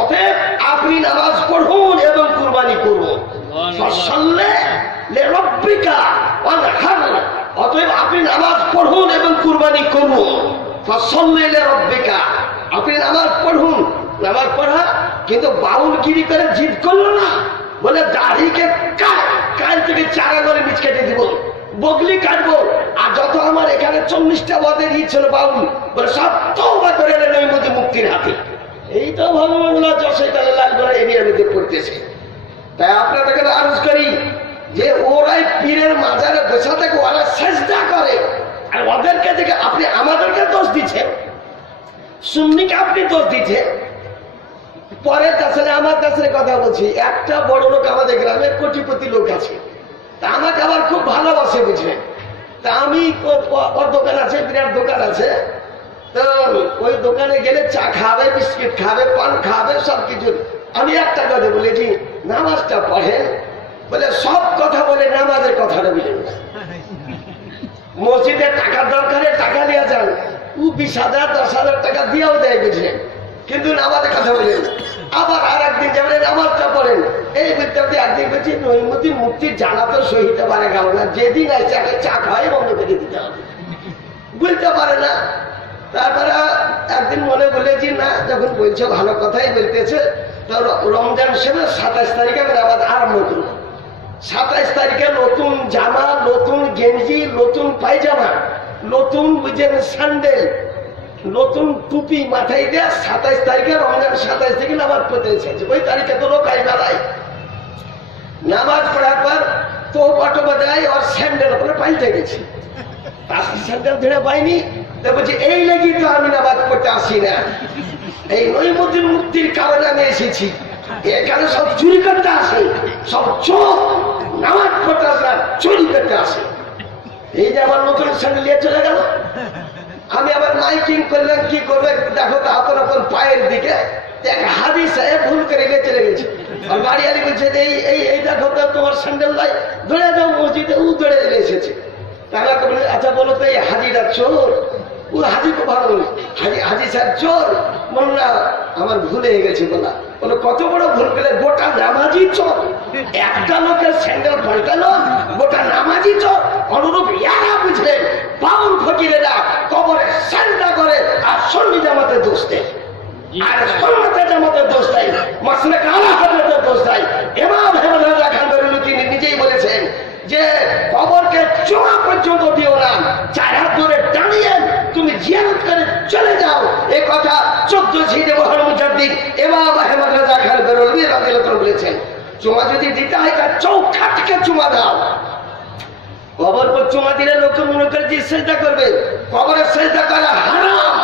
অতএব আপনি নামাজ পড়ুন এবং কুরবানি করুন। ফাসাল্লি লিরাব্বিকা ওয়ানহার, অতএব আপনি নামাজ পড়ুন এবং কুরবানি করুন। ফাসাল্লি লিরাব্বিকা, আপনি নামাজ পড়ুন। নামাজ পড়া কিন্তু বাউলগিরি করে জিদ করলো না, বলে দাড়িকে কাল থেকে চারা করে নিচ কেটে দিব, বগলি কাটবো, আর যত আমার এখানে 40টা বদের ই ছিল বাউল, বলে সব তওবা করে নেন ওই মধ্যে মুক্তির হাতে। এই তো ভগবানগুলো যশোরে লাগবে এরিয়ার মধ্যে পড়তেছে। তাই আপনাদেরকে আরজ করি যে ওরাই পীরের মাজারে বসে থাকে, ওরা সেজদা করে, আর ওদেরকে দেখে আপনি আমাদেরকে দোষ দিচ্ছেন, সুন্নিকে আপনি দোষ দিচ্ছেন। পরের কাছে আমার কাছে কথা বলছি, একটা বড় লোক আমাদের গ্রামে কোটিপতি লোক আছে, তা আমাকে আবার খুব ভালোবাসে বুঝলেন। তা আমি ওর দোকান আছে, বিরাট দোকান আছে, তো ওই দোকানে গেলে চা খাবে, বিস্কিট খাবে, পান খাবে, সবকিছু। আমি একটা কথা বলেছি, নামাজটা পড়েন, বলে সব কথা বলে নামাজের কথাটা বলেন না। মসজিদে টাকার দরকারে টাকা দিয়ে যান, ও 20,000 10,000 টাকা দিয়েও দেয় বুঝলেন, কিন্তু নামাজের কথা বলেন। আবার আর একদিন যেমন নামাজটা পড়েন, এই বিদ্যার্থী একদিন বলছি নইমুদ্দিন মুক্তির জানা তো সহিতে পারে গেল না, যেদিন আসছে একটা চা খাওয়াই বন্ধ করে দিতে হবে, বুঝতে পারে না। তারপরে একদিন মনে বলেছি না, যখন বলছে ভালো কথাই বলতেছে, তো রমজান সেবে 27 তারিখে আমি নামাজ আরম্ভ করব। 27 তারিখে নতুন জামা, নতুন গেঞ্জি, নতুন পায়জামা, নতুন বুঝেন স্যান্ডেল, নতুন টুপি মাথায় দেয়া 27 তারিখে রমজান 27 থেকে নামাজ পড়তে এসেছে। ওই তারিখে তো লোক আই বেলায় নামাজ পড়ার পর তো অটোবা দেয়, ওর স্যান্ডেল ওপরে পাল্টে গেছে, স্যান্ডেল ধরে পাইনি। বলছি এই লেগে তো আমি নামাজ পড়তে আসি না, এই নইমুদ্দিন মুক্তির কারণে আমি এসেছি। এখানে সব চুরি করতে আসে, সব চোখ নামাজ করতে আসে। এই যে আমার নতুন স্যান্ডেল নিয়ে চলে গেল, আমি আবার মাইকিং করলাম, কি করবে দেখো তো আপন আপন পায়ের দিকে। এক হাদিস সাহেব ভুল করে নিয়ে চলে গেছে, আর বাড়ি আলি বলছে যে এই দেখো তো তোমার স্যান্ডেল নাই, দৌড়ে যাও মসজিদে। ও দৌড়ে এসেছে। তাহলে বলে আচ্ছা বলো তো এই হাজিটা চোর? ও হাজি তো ভালো বলে হাজি সাহেব চোর? বল না, আমার ভুল হয়ে গেছে বলা। বলে কত বড় ভুল পেলে? গোটা নামাজি চোর। একটা লোকের স্যান্ডেল পাল্টালো, গোটা নামাজি চোর। অনুরূপ ইয়ারা বুঝলেন বাউল ফকিরেরা কবরে সেজদা করে আর সুন্নি জামাতের দোষ দেয়, আর সুন্নাতে জামাতের দোষ দেয়, মাসলাকে আলা হযরতের দোষ দেয়। ইমাম আহমদ রাজা খান বেরলভী তিনি নিজেই বলেছেন যে কবরকে চূড়া পর্যন্ত দিও না, 4 হাত ধরে দাঁড়িয়ে তুমি জিয়ারত করে চলে যাও। এই কথা 14 শহীদে মহান মুজাদ্দিদ ইমাম আহমদ রাজা খান বেরলভী রাদিয়াল্লাহু তাআলা বলেছেন। চুমা যদি দিতে হয় তার চৌখা থেকে চুমা দাও। কবর পর চুমা দিলে লোকে মনে করে যে সেজদা করবে, কবরে সেজদা করা হারাম।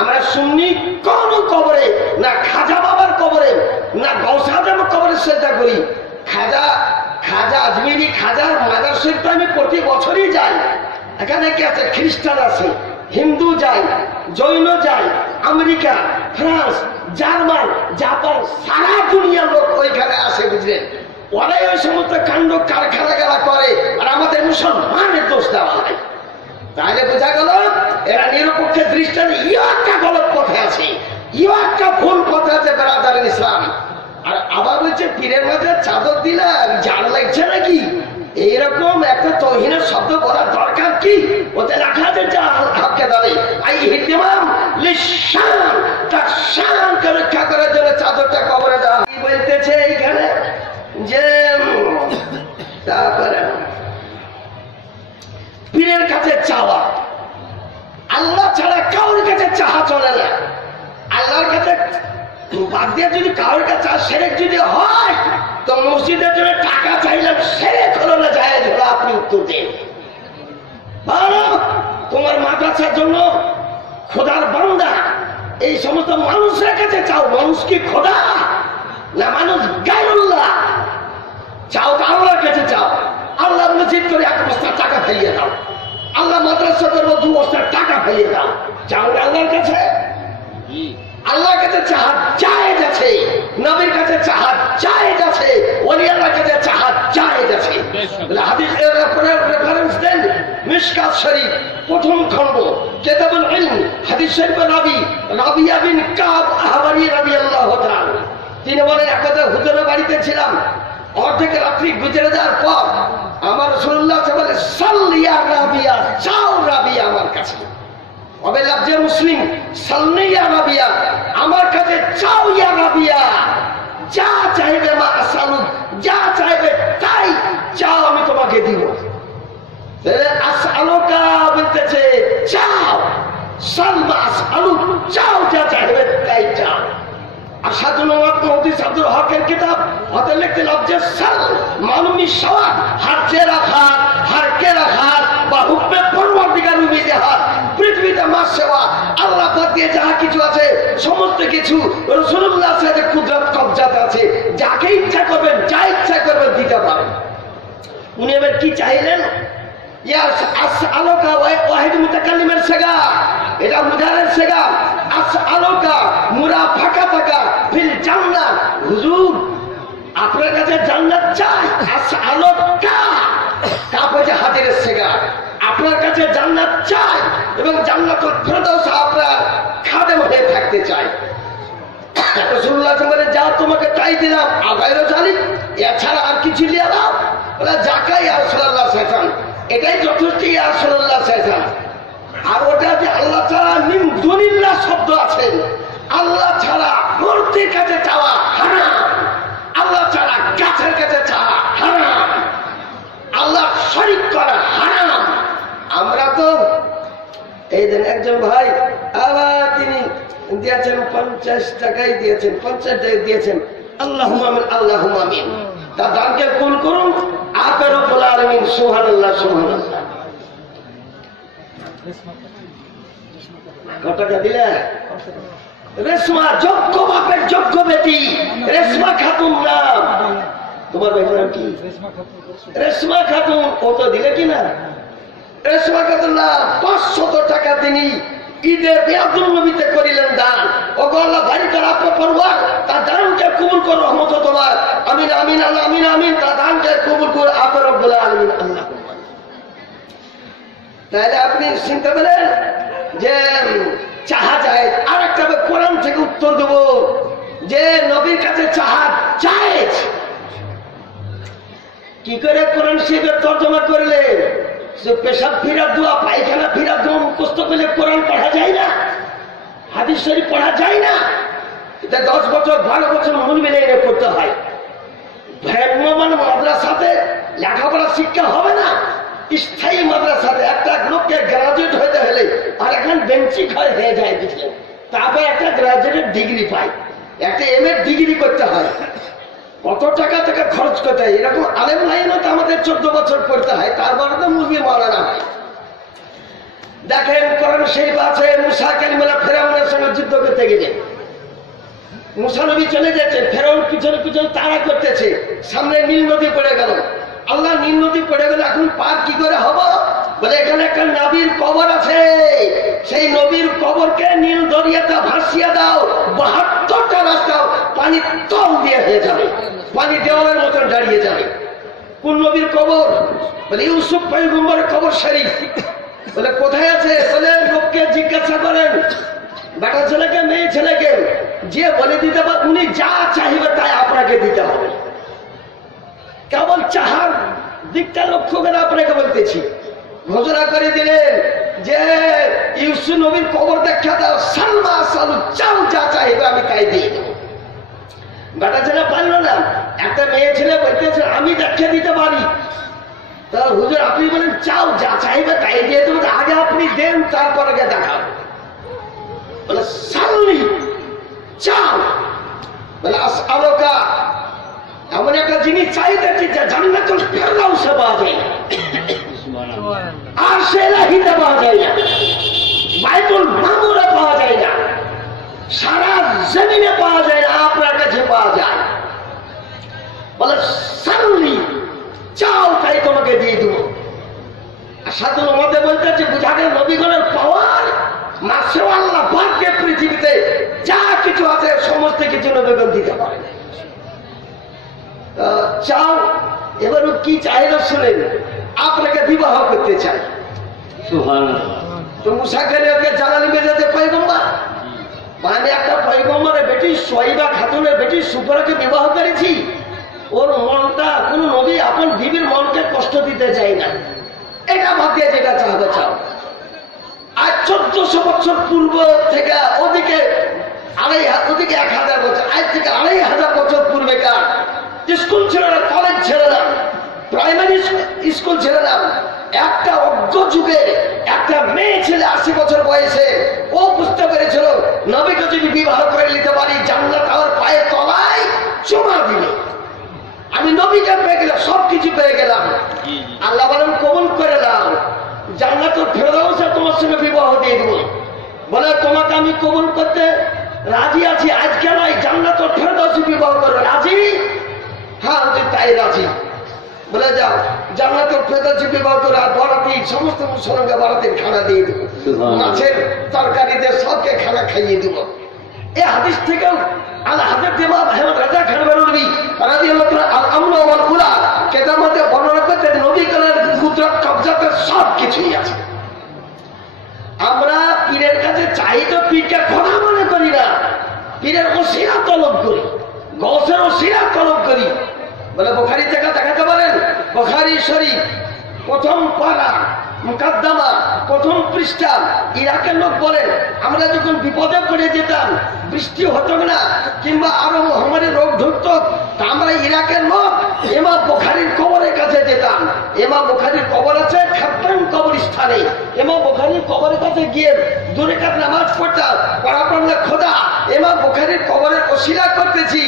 আমরা সুন্নি কোন কবরে, না খাজা বাবার কবরে, না গৌস আজমের কবরে সেজদা করি। খাজা আজমিরি খাজার মাজার শরীফে আমি প্রতি বছরই যাই। এখানে কি আছে? খ্রিস্টান আছে, হিন্দু যায়, জৈন যায়, আমেরিকা, ফ্রান্স, জার্মান, জাপান, সারা দুনিয়ার লোক ওইখানে আসে। বুঝলেন, ওরাই ওই সমস্ত কাণ্ড কারখানা গেলা করে, আর আমাদের মুসলমানের দোষ দেওয়া হয়। তাহলে বোঝা গেল এরা নিরপেক্ষ দৃষ্টিতে ইও একটা গলত পথে আছে, ইও একটা ভুল পথে আছে বেরাদার ইসলাম। আর আবার বলছে পীরের মাঝে চাদর দিলে জান লাগছে নাকি? এইরকম একটা তৌহিনের শব্দ বলার দরকার কি? ওতে লেখা আছে যা হককে দাবি আই হিতিমাম লিশান, তার শানকে রক্ষা করার জন্য চাদরটা কবরে দেওয়া। কি বলতেছে এইখানে যে তারপরে পীরের কাছে চাওয়া, আল্লাহ ছাড়া কারোর কাছে চাহা চলে না। আল্লাহর কাছে বাদ দিয়ে যদি কারোর কাছে শিরক যদি হয়, তো মসজিদের জন্য টাকা চাইলাম শিরক হলো না জায়েজ হলো? আপনি উত্তর দিন। ভালো, তোমার মাদ্রাসার জন্য খোদার বান্দা এই সমস্ত মানুষের কাছে চাও। মানুষ কি খোদা না মানুষ গায়রুল্লাহ? চাও তো আল্লাহর কাছে চাও। আল্লাহর মসজিদ করে 1 বস্তা টাকা ফেলিয়ে দাও, আল্লাহ মাদ্রাসা করবো 2 বস্তা টাকা ফেলিয়ে দাও। চাও না আল্লাহর কাছে? আল্লাহর কাছে চাহা জায়েজ আছে, নবীর কাছে চাহা জায়েজ আছে, ওলি আল্লাহর কাছে চাহা জায়েজ আছে। হাদিসের রেফারেন্স দেন মিশকাত শরীফ 1ম খণ্ড কিতাবুল ইলম, হাদিস শরীফে রাবিয়া বিন কাব আহবারি রাদিয়াল্লাহু তাআলা তিনি বলেন, একদা হুজুরের বাড়িতে ছিলাম, অর্ধেক রাত্রি গুজরে যাওয়ার পর আমার রাসূলুল্লাহ সাল্লাল্লাহু আলাইহি ওয়াসাল্লাম সাল্লিয়া রাবিয়া, চাও রাবিয়া আমার কাছে। অবে লাফজে মুসলিম সাল্লিয়া রাবিয়া, আমার কাছে চাও ইয়া রাবিয়া, যা চাইবে মা আসালু, যা চাইবে তাই চাও আমি তোমাকে দিব। আসআলুকা বলতেছে চাও, সালমা আসআলু, চাও যা চাইবে তাই চাও। আসাদুল মুহাদ্দিস আব্দুল হকের কিতাব ওতে লিখতে লাফজে সাল মালুমি সওয়াব, হাতে রাখা, হারকে রাখা বা হুকমে পরওয়ারদিগার উমিদেহাত, পৃথিবীতে মাস সেবা আল্লাহ পাক দিয়ে যা কিছু আছে সমস্ত কিছু রাসূলুল্লাহ সাথে কুদরত কবজাতে আছে। যাকে ইচ্ছা করবেন, যা ইচ্ছা করবেন দিতে পারেন। উনি এবার কি চাইলেন? ইয়া আসআলুকা ওয়াহিদ মুতাকাল্লিমের সেগা, এটা মুজারের সেগা। আসআলুকা মুরাফাকাতাকা ফিল জান্নাহ, হুজুর আপনার কাছে জান্নাত চাই। আসআলুকা কাপে হাজিরের সেগা, আপনার কাছে জান্নাত চাই এবং জান্নাতুল ফেরদাউস আপনার খাদেম হয়ে থাকতে চাই। রাসূলুল্লাহ বলেন, যা তোমাকে তাই দিলাম, আগাইরো জালিক, এছাড়া আর কিছু নিয়ে দাও? বলে যাকাই ইয়া রাসূলুল্লাহ সাল্লাল্লাহু, এটাই যথেষ্ট ইয়া রাসূলুল্লাহ সাল্লাল্লাহু। আর ওটা যে আল্লাহ ছাড়া মিন দুনিল্লাহ শব্দ আছে, আল্লাহ ছাড়া মূর্তির কাছে চাওয়া হারাম, আল্লাহ ছাড়া গাছের কাছে চাওয়া হারাম, আল্লাহ শরীক করা হারাম। আমরা তো এই দিন একজন ভাই আবার তিনি দিয়েছেন 50 টাকাই দিয়েছেন, 50 টাকা দিয়েছেন। আল্লাহুম্মা আমিন, আল্লাহুম্মা আমিন। তার দানকে কবুল করুন। আপনি রব্বুল আলামিন, সুবহানাল্লাহ, সুবহানাল্লাহ। কত টাকা দিলে? রেশমা যোগ্য বাপের যোগ্য বেটি, রেশমা খাতুন নাম। তোমার ভাইয়ের নাম কি? রেশমা খাতুন। ও তো দিলে কিনা? রেশমা খাতুন না, 500 টাকা তিনি ঈদে বিয়াদুল নবীতে করিলেন দান। ও আল্লাহ ভারী তার আপন পরওয়ার, তার দানকে কবুল কর, রহমত তোমার। আমিন আমিন আল্লাহ আমিন আমিন। তার দানকে কবুল কর আপন রব্বুল আলামিন আল্লাহ। তাহলে আপনি চিন্তা করেন যে চাহা যায়। আর একটা কোরআন থেকে উত্তর দেব যে নবীর কাছে চাহা জায়েজ। কি করে কোরআন শরীফের তর্জমা করলে যে পেশাব ফিরার দোয়া, পায়খানা ফিরার দোয়া মুখস্থ করলে কোরআন পড়া যায় না, হাদিস শরীফ পড়া যায় না। এটা 10 বছর 12 বছর মন মিলে এনে পড়তে হয়। ভ্রাম্যমান মাদ্রাসাতে লেখাপড়া শিক্ষা হবে না। স্থায়ী মাদ্রাসাতে একটা লোককে গ্রাজুয়েট হতে হলে আর এখন বেঞ্চি ক্ষয় হয়ে যায় বুঝলেন, তারপর একটা গ্রাজুয়েটের ডিগ্রি পায়, একটা MA ডিগ্রি করতে হয়, কত টাকা থেকে খরচ করতে হয়। এরকম আলেম লাইনও তো আমাদের 14 বছর পড়তে হয়, তারপরে তো মুরগি মারানো হয়। দেখেন কোরআন শরীফ আছে মুসা কালিমুল্লাহ ফেরাউনের সঙ্গে যুদ্ধ করতে গেছে। মুসা নবী চলে যাচ্ছে, ফেরাউন পিছনে পিছনে তাড়া করতেছে, সামনে নীল নদী পড়ে গেল। আল্লাহ নীল নদী পড়ে গেল, এখন পার কি করে হবো? বলে এখানে একটা নবীর কবর আছে, সেই নবীর কবরকে নীল দরিয়াতে ভাসিয়ে দাও, 72টা রাস্তা পানি তল দিয়ে হয়ে যাবে, পানি দেওয়ালের মতন দাঁড়িয়ে যাবে। কোন নবীর কবর? বলে ইউসুফ পয়গম্বরের কবর শরীফ। বলে কোথায় আছে? বলে লোককে জিজ্ঞাসা করেন, বেটা ছেলেকে মেয়ে ছেলেকে, যে বলে দিতে পারে উনি যা চাইবে তাই আপনাকে দিতে হবে। কেবল চাহার দিকটা লক্ষ্য করে আপনাকে বলতেছি। ঘোষণা করে দিলেন যে ইউসুফ নবীর কবর দেখা দাও, সালমা সালু চাও, যা চাইবে আমি তাই দিয়ে দেবো। বেটা ছেলে পারলো না, একটা মেয়ে ছেলে বলতেছে আমি দেখিয়ে দিতে পারি। তা হুজুর আপনি বলেন চাও, যা চাইবে তাই দিয়ে দেবো, আগে আপনি দেন তারপরে দেখাবো। বলে সালনি চাও। বলে আলোকা এমন একটা জিনিস চাইতেছি যে জান্নাতুল ফেরদাউসে পাওয়া যায় না, আর সেলাহিতে পাওয়া যায় না, বাইতুল মামুরে পাওয়া যায় না, সারা জমিনে পাওয়া যায় না, আপনার কাছে পাওয়া যায়। বলে সালনি চাও, তাই তোমাকে দিয়ে দেবো। আর সাথে মতে বলতেছে বুঝা গেল নবীগণের পাওয়ার মাসে আল্লাহ ভাগ্যে পৃথিবীতে যা কিছু আছে সমস্ত কিছু নবীগণ দিতে পারে। চাও, এবার কি চাইলো শুনেন, আপনাকে বিবাহ করতে চাই। তো মুসা কালিমকে জানালি মেজাজে পয়গম্বর, মানে একটা পয়গম্বরের বেটি সোয়াইবা খাতুনের বেটি সুপরাকে বিবাহ করেছি। ওর মনটা কোন নবী আপন বিবির মনকে কষ্ট দিতে চাই না, এটা ভাবিয়ে যেটা চাবে চাও। আর 1400 বছর পূর্ব থেকে ওদিকে 1000 বছর, আজ থেকে 2500 বছর পূর্বেকার স্কুল ছিল না, কলেজ ছিল না, প্রাইমারি স্কুল ছিল না। একটা অজ্ঞ যুগে একটা মেয়ে ছেলে 80 বছর বয়সে ও বুঝতে পেরেছিল নবীকে যদি বিবাহ করে নিতে পারি জান্নাত আমার পায়ের তলায় চুমা দিবে। আমি নবীকে পেয়ে গেলাম, সবকিছু পেয়ে গেলাম। আল্লাহ বলেন কবুল করে নাও, জান্নাতুল ফেরদাউসে তোমার সঙ্গে বিবাহ দিয়ে দেবো। বলে তোমাকে আমি কবুল করতে রাজি আছি, আজকে নয়, জান্নাতুল ফেরদাউসে বিবাহ করো, রাজি? হ্যাঁ তাই রাজি। বলে যাও জান্নাতুল ফেরদাউসে বিবাহ করো, আর বরাতি সমস্ত মুসলমানকে বরাতের খানা দিয়ে দেবো, মাছের তরকারিতে সবকে খানা খাইয়ে দেবো। এই হাদিস থেকেও আল্লাহ হযরত ইমাম আহমদ রাজা খান বেরলভী রাদিয়াল্লাহু তাআলা আল আমরু ওয়াল উলা কেতাবের মধ্যে বর্ণনা করতে নবী করার কুদরত কবজাতে সব কিছুই আছে। আমরা পীরের কাছে চাই তো পীরকে খোদা মনে করি না, পীরের ওসিলা তলব করি, গৌসের ওসিলা তলব করি। বলে বুখারী থেকে দেখাতে পারেন, বুখারী শরীফ প্রথম পারা মুকাদ্দমা প্রথম পৃষ্ঠা। ইরাকের লোক বলেন আমরা যখন বিপদে পড়ে যেতাম, বৃষ্টি হতো না কিংবা আরো মহামারী রোগ ঢুকতো, তা আমরা ইরাকের লোক ইমাম বুখারীর কবরের কাছে যেতাম। ইমাম বুখারীর কবর আছে খাত্তান কবরস্থানে, ইমাম বুখারীর কবরের কাছে গিয়ে 2 রাকাত নামাজ পড়তাম। পড়ার পর খোদা ইমাম বুখারীর কবরের ওসিলা করতেছি,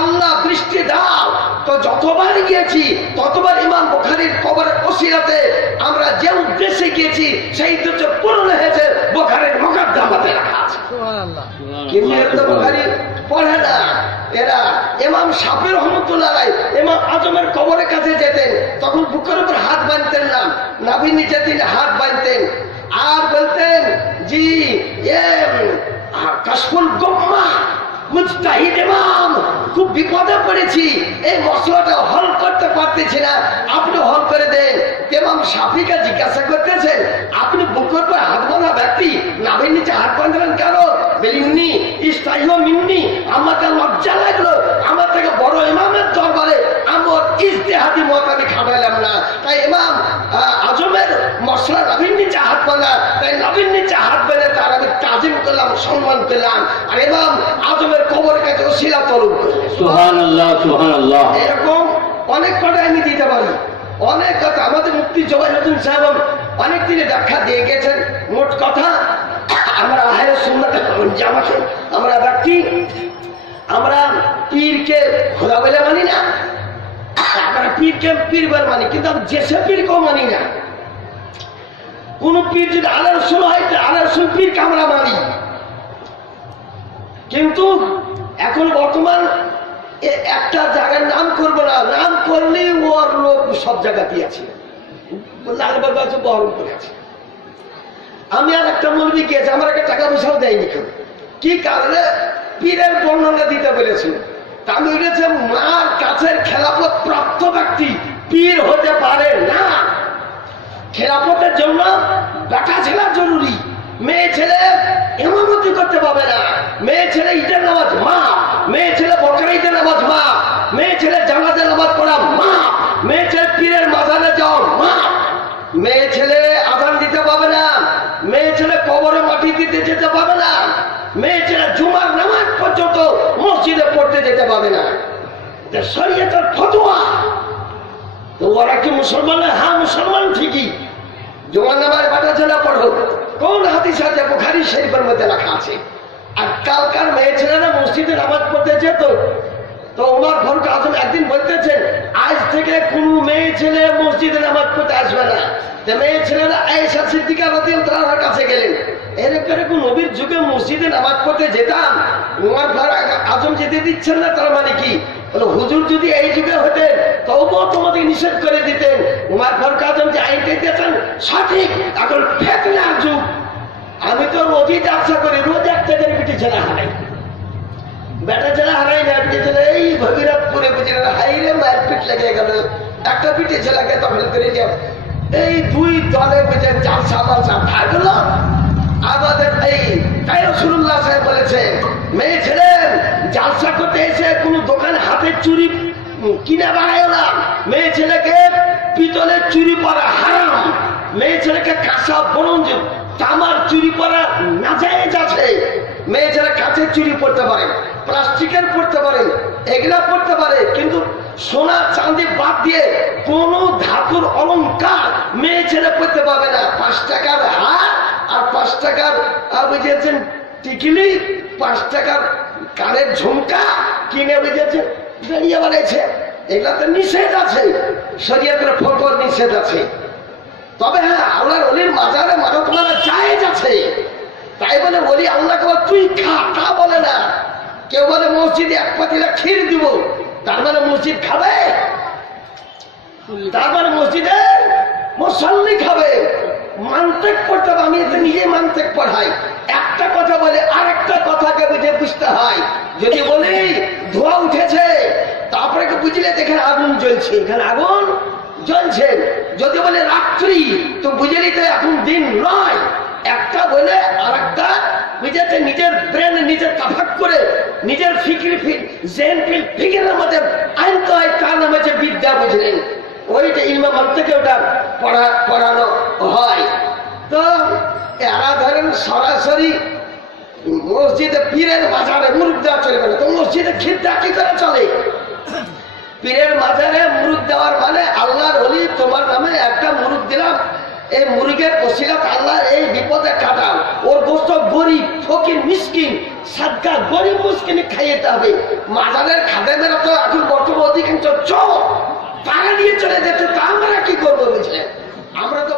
আল্লাহ বৃষ্টি দাও। তো যতবার গিয়েছি ততবার ইমাম বুখারীর কবরের ওসিলাতে আমরা যে উদ্দেশ্যে গিয়েছি সেই উদ্দেশ্য পূরণ হয়েছে, বুখারীর মুকাদ্দমাতে রাখা আছে। কিন্তু বুখারী পড়ে না, এরা ইমাম শাফি রহমতুল্লাহ আলাইহি ইমাম আজমের কবরের কাছে যেতেন, তখন বুকের উপর হাত বাঁধতেন না, নাভির নিচে তিনি হাত বাঁধতেন আর বলতেন জি কাশফুল গুম্মা মুজতাহিদ ইমাম, খুব বিপদে পড়েছি, এই মসলাটা হল করতে পারতেছি না, আপনি হল করে দেন। ইমাম শাফিকে জিজ্ঞাসা করতেছেন, আপনি বুকের পর হাত বাঁধা ব্যক্তি নাভির নিচে হাত বাঁধলেন কেন? বেলিউনি ইস্তাহিও মিন্নি, আমাকে লজ্জা লাগলো, আমার থেকে বড় ইমামের দরবারে আমার ইজতিহাদি মত আমি খাটাইলাম না, তাই ইমাম আজমের মসলা নাভির নিচে হাত বাঁধা, তাই নাভির নিচে হাত বেঁধে তার আমি তাজিম করলাম, সম্মান করলাম, আর ইমাম আজমের কবরের কাছে ওসিলা তলব করলেন। সুবহানাল্লাহ সুবহানাল্লাহ। এরকম অনেক কথা আমি দিতে পারি, অনেক কথা। আমাদের মুফতি জওয়াহিরুদ্দিন সাহেব অনেক দিনে ব্যাখ্যা দিয়ে গেছেন। মোট কথা, আমরা আহলে সুন্নাত ওয়াল জামাতে আমরা ব্যক্তি, আমরা পীরকে খোদা বলে মানি না, আমরা পীরকে পীর বলে মানি, কিন্তু আমরা যেসে পীরকেও মানি না। কোন পীর যদি আলে রাসূল হয়, আলে রাসূল পীরকে আমরা মানি, কিন্তু এখন বর্তমান একটা জায়গার নাম করব না, নাম করলেই ওর লোক সব জায়গাতেই আছে, লালবাগ আছে, বহরমপুরে আছে। আমি আর একটা মৌলবি গিয়েছি, আমার একটা টাকা পয়সাও দেয়নি কেউ, কি কারণে? পীরের বর্ণনা দিতে পেরেছিল। তা আমি বলেছি, মার কাছের খেলাফত প্রাপ্ত ব্যক্তি পীর হতে পারে না। খেলাফতের জন্য বেটা ছেলে জরুরি, মেয়ে ছেলে ইমামতি করতে পারবে না, মেয়ে ছেলে ঈদের নামাজ মা, মেয়ে ছেলে বকরা ঈদের নামাজ মা, মেয়ে ছেলে জানাজার নামাজ পড়া মা, মেয়ে ছেলে পীরের মাজারে যাওয়া মা, মেয়ে ছেলে আযান দিতে পারবে না, মেয়ে ছেলে কবরে মাটি দিতে যেতে পারবে না, মেয়ে ছেলে জুমার নামাজ পর্যন্ত মসজিদে পড়তে যেতে পারবে না। শরীয়তের ফতোয়া। তো ওরা কি মুসলমান? হ্যাঁ মুসলমান ঠিকই, জুমার নামাজ বাটা ছেলে পড়ো, কোন হাদিস আছে? বুখারী শরীফের মধ্যে লেখা আছে। আর কালকার মেয়ে ছেলেরা মসজিদে নামাজ পড়তে যেত, তো ওমর ফারুক আজম একদিন বলতেছেন, আজ থেকে কোন মেয়ে ছেলে মসজিদে নামাজ পড়তে আসবে না। মেয়ে ছেলেরা আয়েশা সিদ্দিকা রাদিয়াল্লাহু তাআলার কাছে গেলেন, এরকম নবীর যুগে মসজিদে নামাজ পড়তে যেতাম, ওমর ফারুক আজম যেতে দিচ্ছেন না, তার মানে কি? হুজুর যদি এই যুগে হতেন তবুও তোমাদের নিষেধ করে দিতেন। ওমর ফারুক আজম যে আইনটা দিয়েছেন সঠিক, এখন ফিতনার যুগ। আমি তো রোজই ব্যবসা করি, রোজ একটা করে পিঠে ছেলে হারাই, বেটা ছেলে হারাই না, পিঠে ছেলে এই ভগীরথপুরে বুঝে না, হাইরে মায়ের পিঠ লেগে গেল, একটা পিঠে ছেলেকে দখল করে যাব। এই দুই দলে বুঝে জালসা মালসা থাকলো। আমাদের এই তাই রাসূলুল্লাহ সাহেব বলেছেন, মেয়ে ছেলে জালসা করতে এসে কোন দোকানে হাতের চুরি কিনে বানায় না, মেয়ে ছেলেকে পিতলের চুরি পরা হারাম, মেয়ে ছেলেকে কাঁসা ব্রোঞ্জ তামার চুরি পরা নাজায়েজ আছে। মেয়ে ছেলে কাঁচের চুরি পড়তে পারে, প্লাস্টিকের পড়তে পারে, এগুলা পড়তে পারে, কিন্তু সোনা চাঁদি বাদ দিয়ে কোন ধাতুর অলংকার মেয়ে ছেলে পড়তে পারবে না। 5 টাকার হার আর 5 টাকার বুঝেছেন টিকিলি, 5 টাকার কানের ঝুমকা কিনে বুঝেছেন বেরিয়ে বেড়েছে, এগুলাতে নিষেধ আছে, শরীয়তের ফতোয়া নিষেধ আছে। তবে হ্যাঁ, আল্লাহর ওলির মাজারে মানত মারা জায়েজ আছে, তাই বলে বলি আল্লাহকে তুই খা, তা বলে না। কেউ বলে মসজিদে 1 পাতিলা ক্ষীর দিব, তার মানে মসজিদ খাবে, তার মানে মসজিদে মুসল্লি খাবে। মানতেক পড়তে হবে, আমি এতে নিজে মানতেক পড়াই। একটা কথা বলে আরেকটা কথাকে বুঝে বুঝতে হয়। যদি বলি ধোঁয়া উঠেছে, তারপরে বুঝলে এখানে আগুন জ্বলছে, এখানে আগুন জ্বলছে। যদি বলে রাত্রি, তো বুঝে নিতে এখন দিন নয়। একটা বলে আর একটা বুঝেছে, নিজের ব্রেন নিজের তাফাক করে নিজের ফিকিরের মধ্যে আনতে হয়, তার নাম হচ্ছে বিদ্যা, বুঝলেন? ওইটা ইলমে মানতেকে ওটা পড়ানো হয়। তো এরা ধরেন সরাসরি মসজিদে পীরের মাজারে মুরুদ দেওয়া চলবে না, তো মসজিদে ক্ষীর দেওয়া কি করে চলে? পীরের মাজারে মুরুদ দেওয়ার মানে আল্লাহর ওলি তোমার নামে একটা মুরুদ দিলাম, এই মুরগের ওসিলাত আল্লাহ এই বিপদে কাটাও, ওর গোস্ত গরিব ফকির মিসকিন সাদকা গরিব মিসকিনে খাইতে হবে। মাজারের খাদেমেরা তো এখন বর্তমান অধিকাংশ চোর, টাকা দিয়ে চলে যেতে, তা আমরা কি করবো বুঝলেন? আমরা তো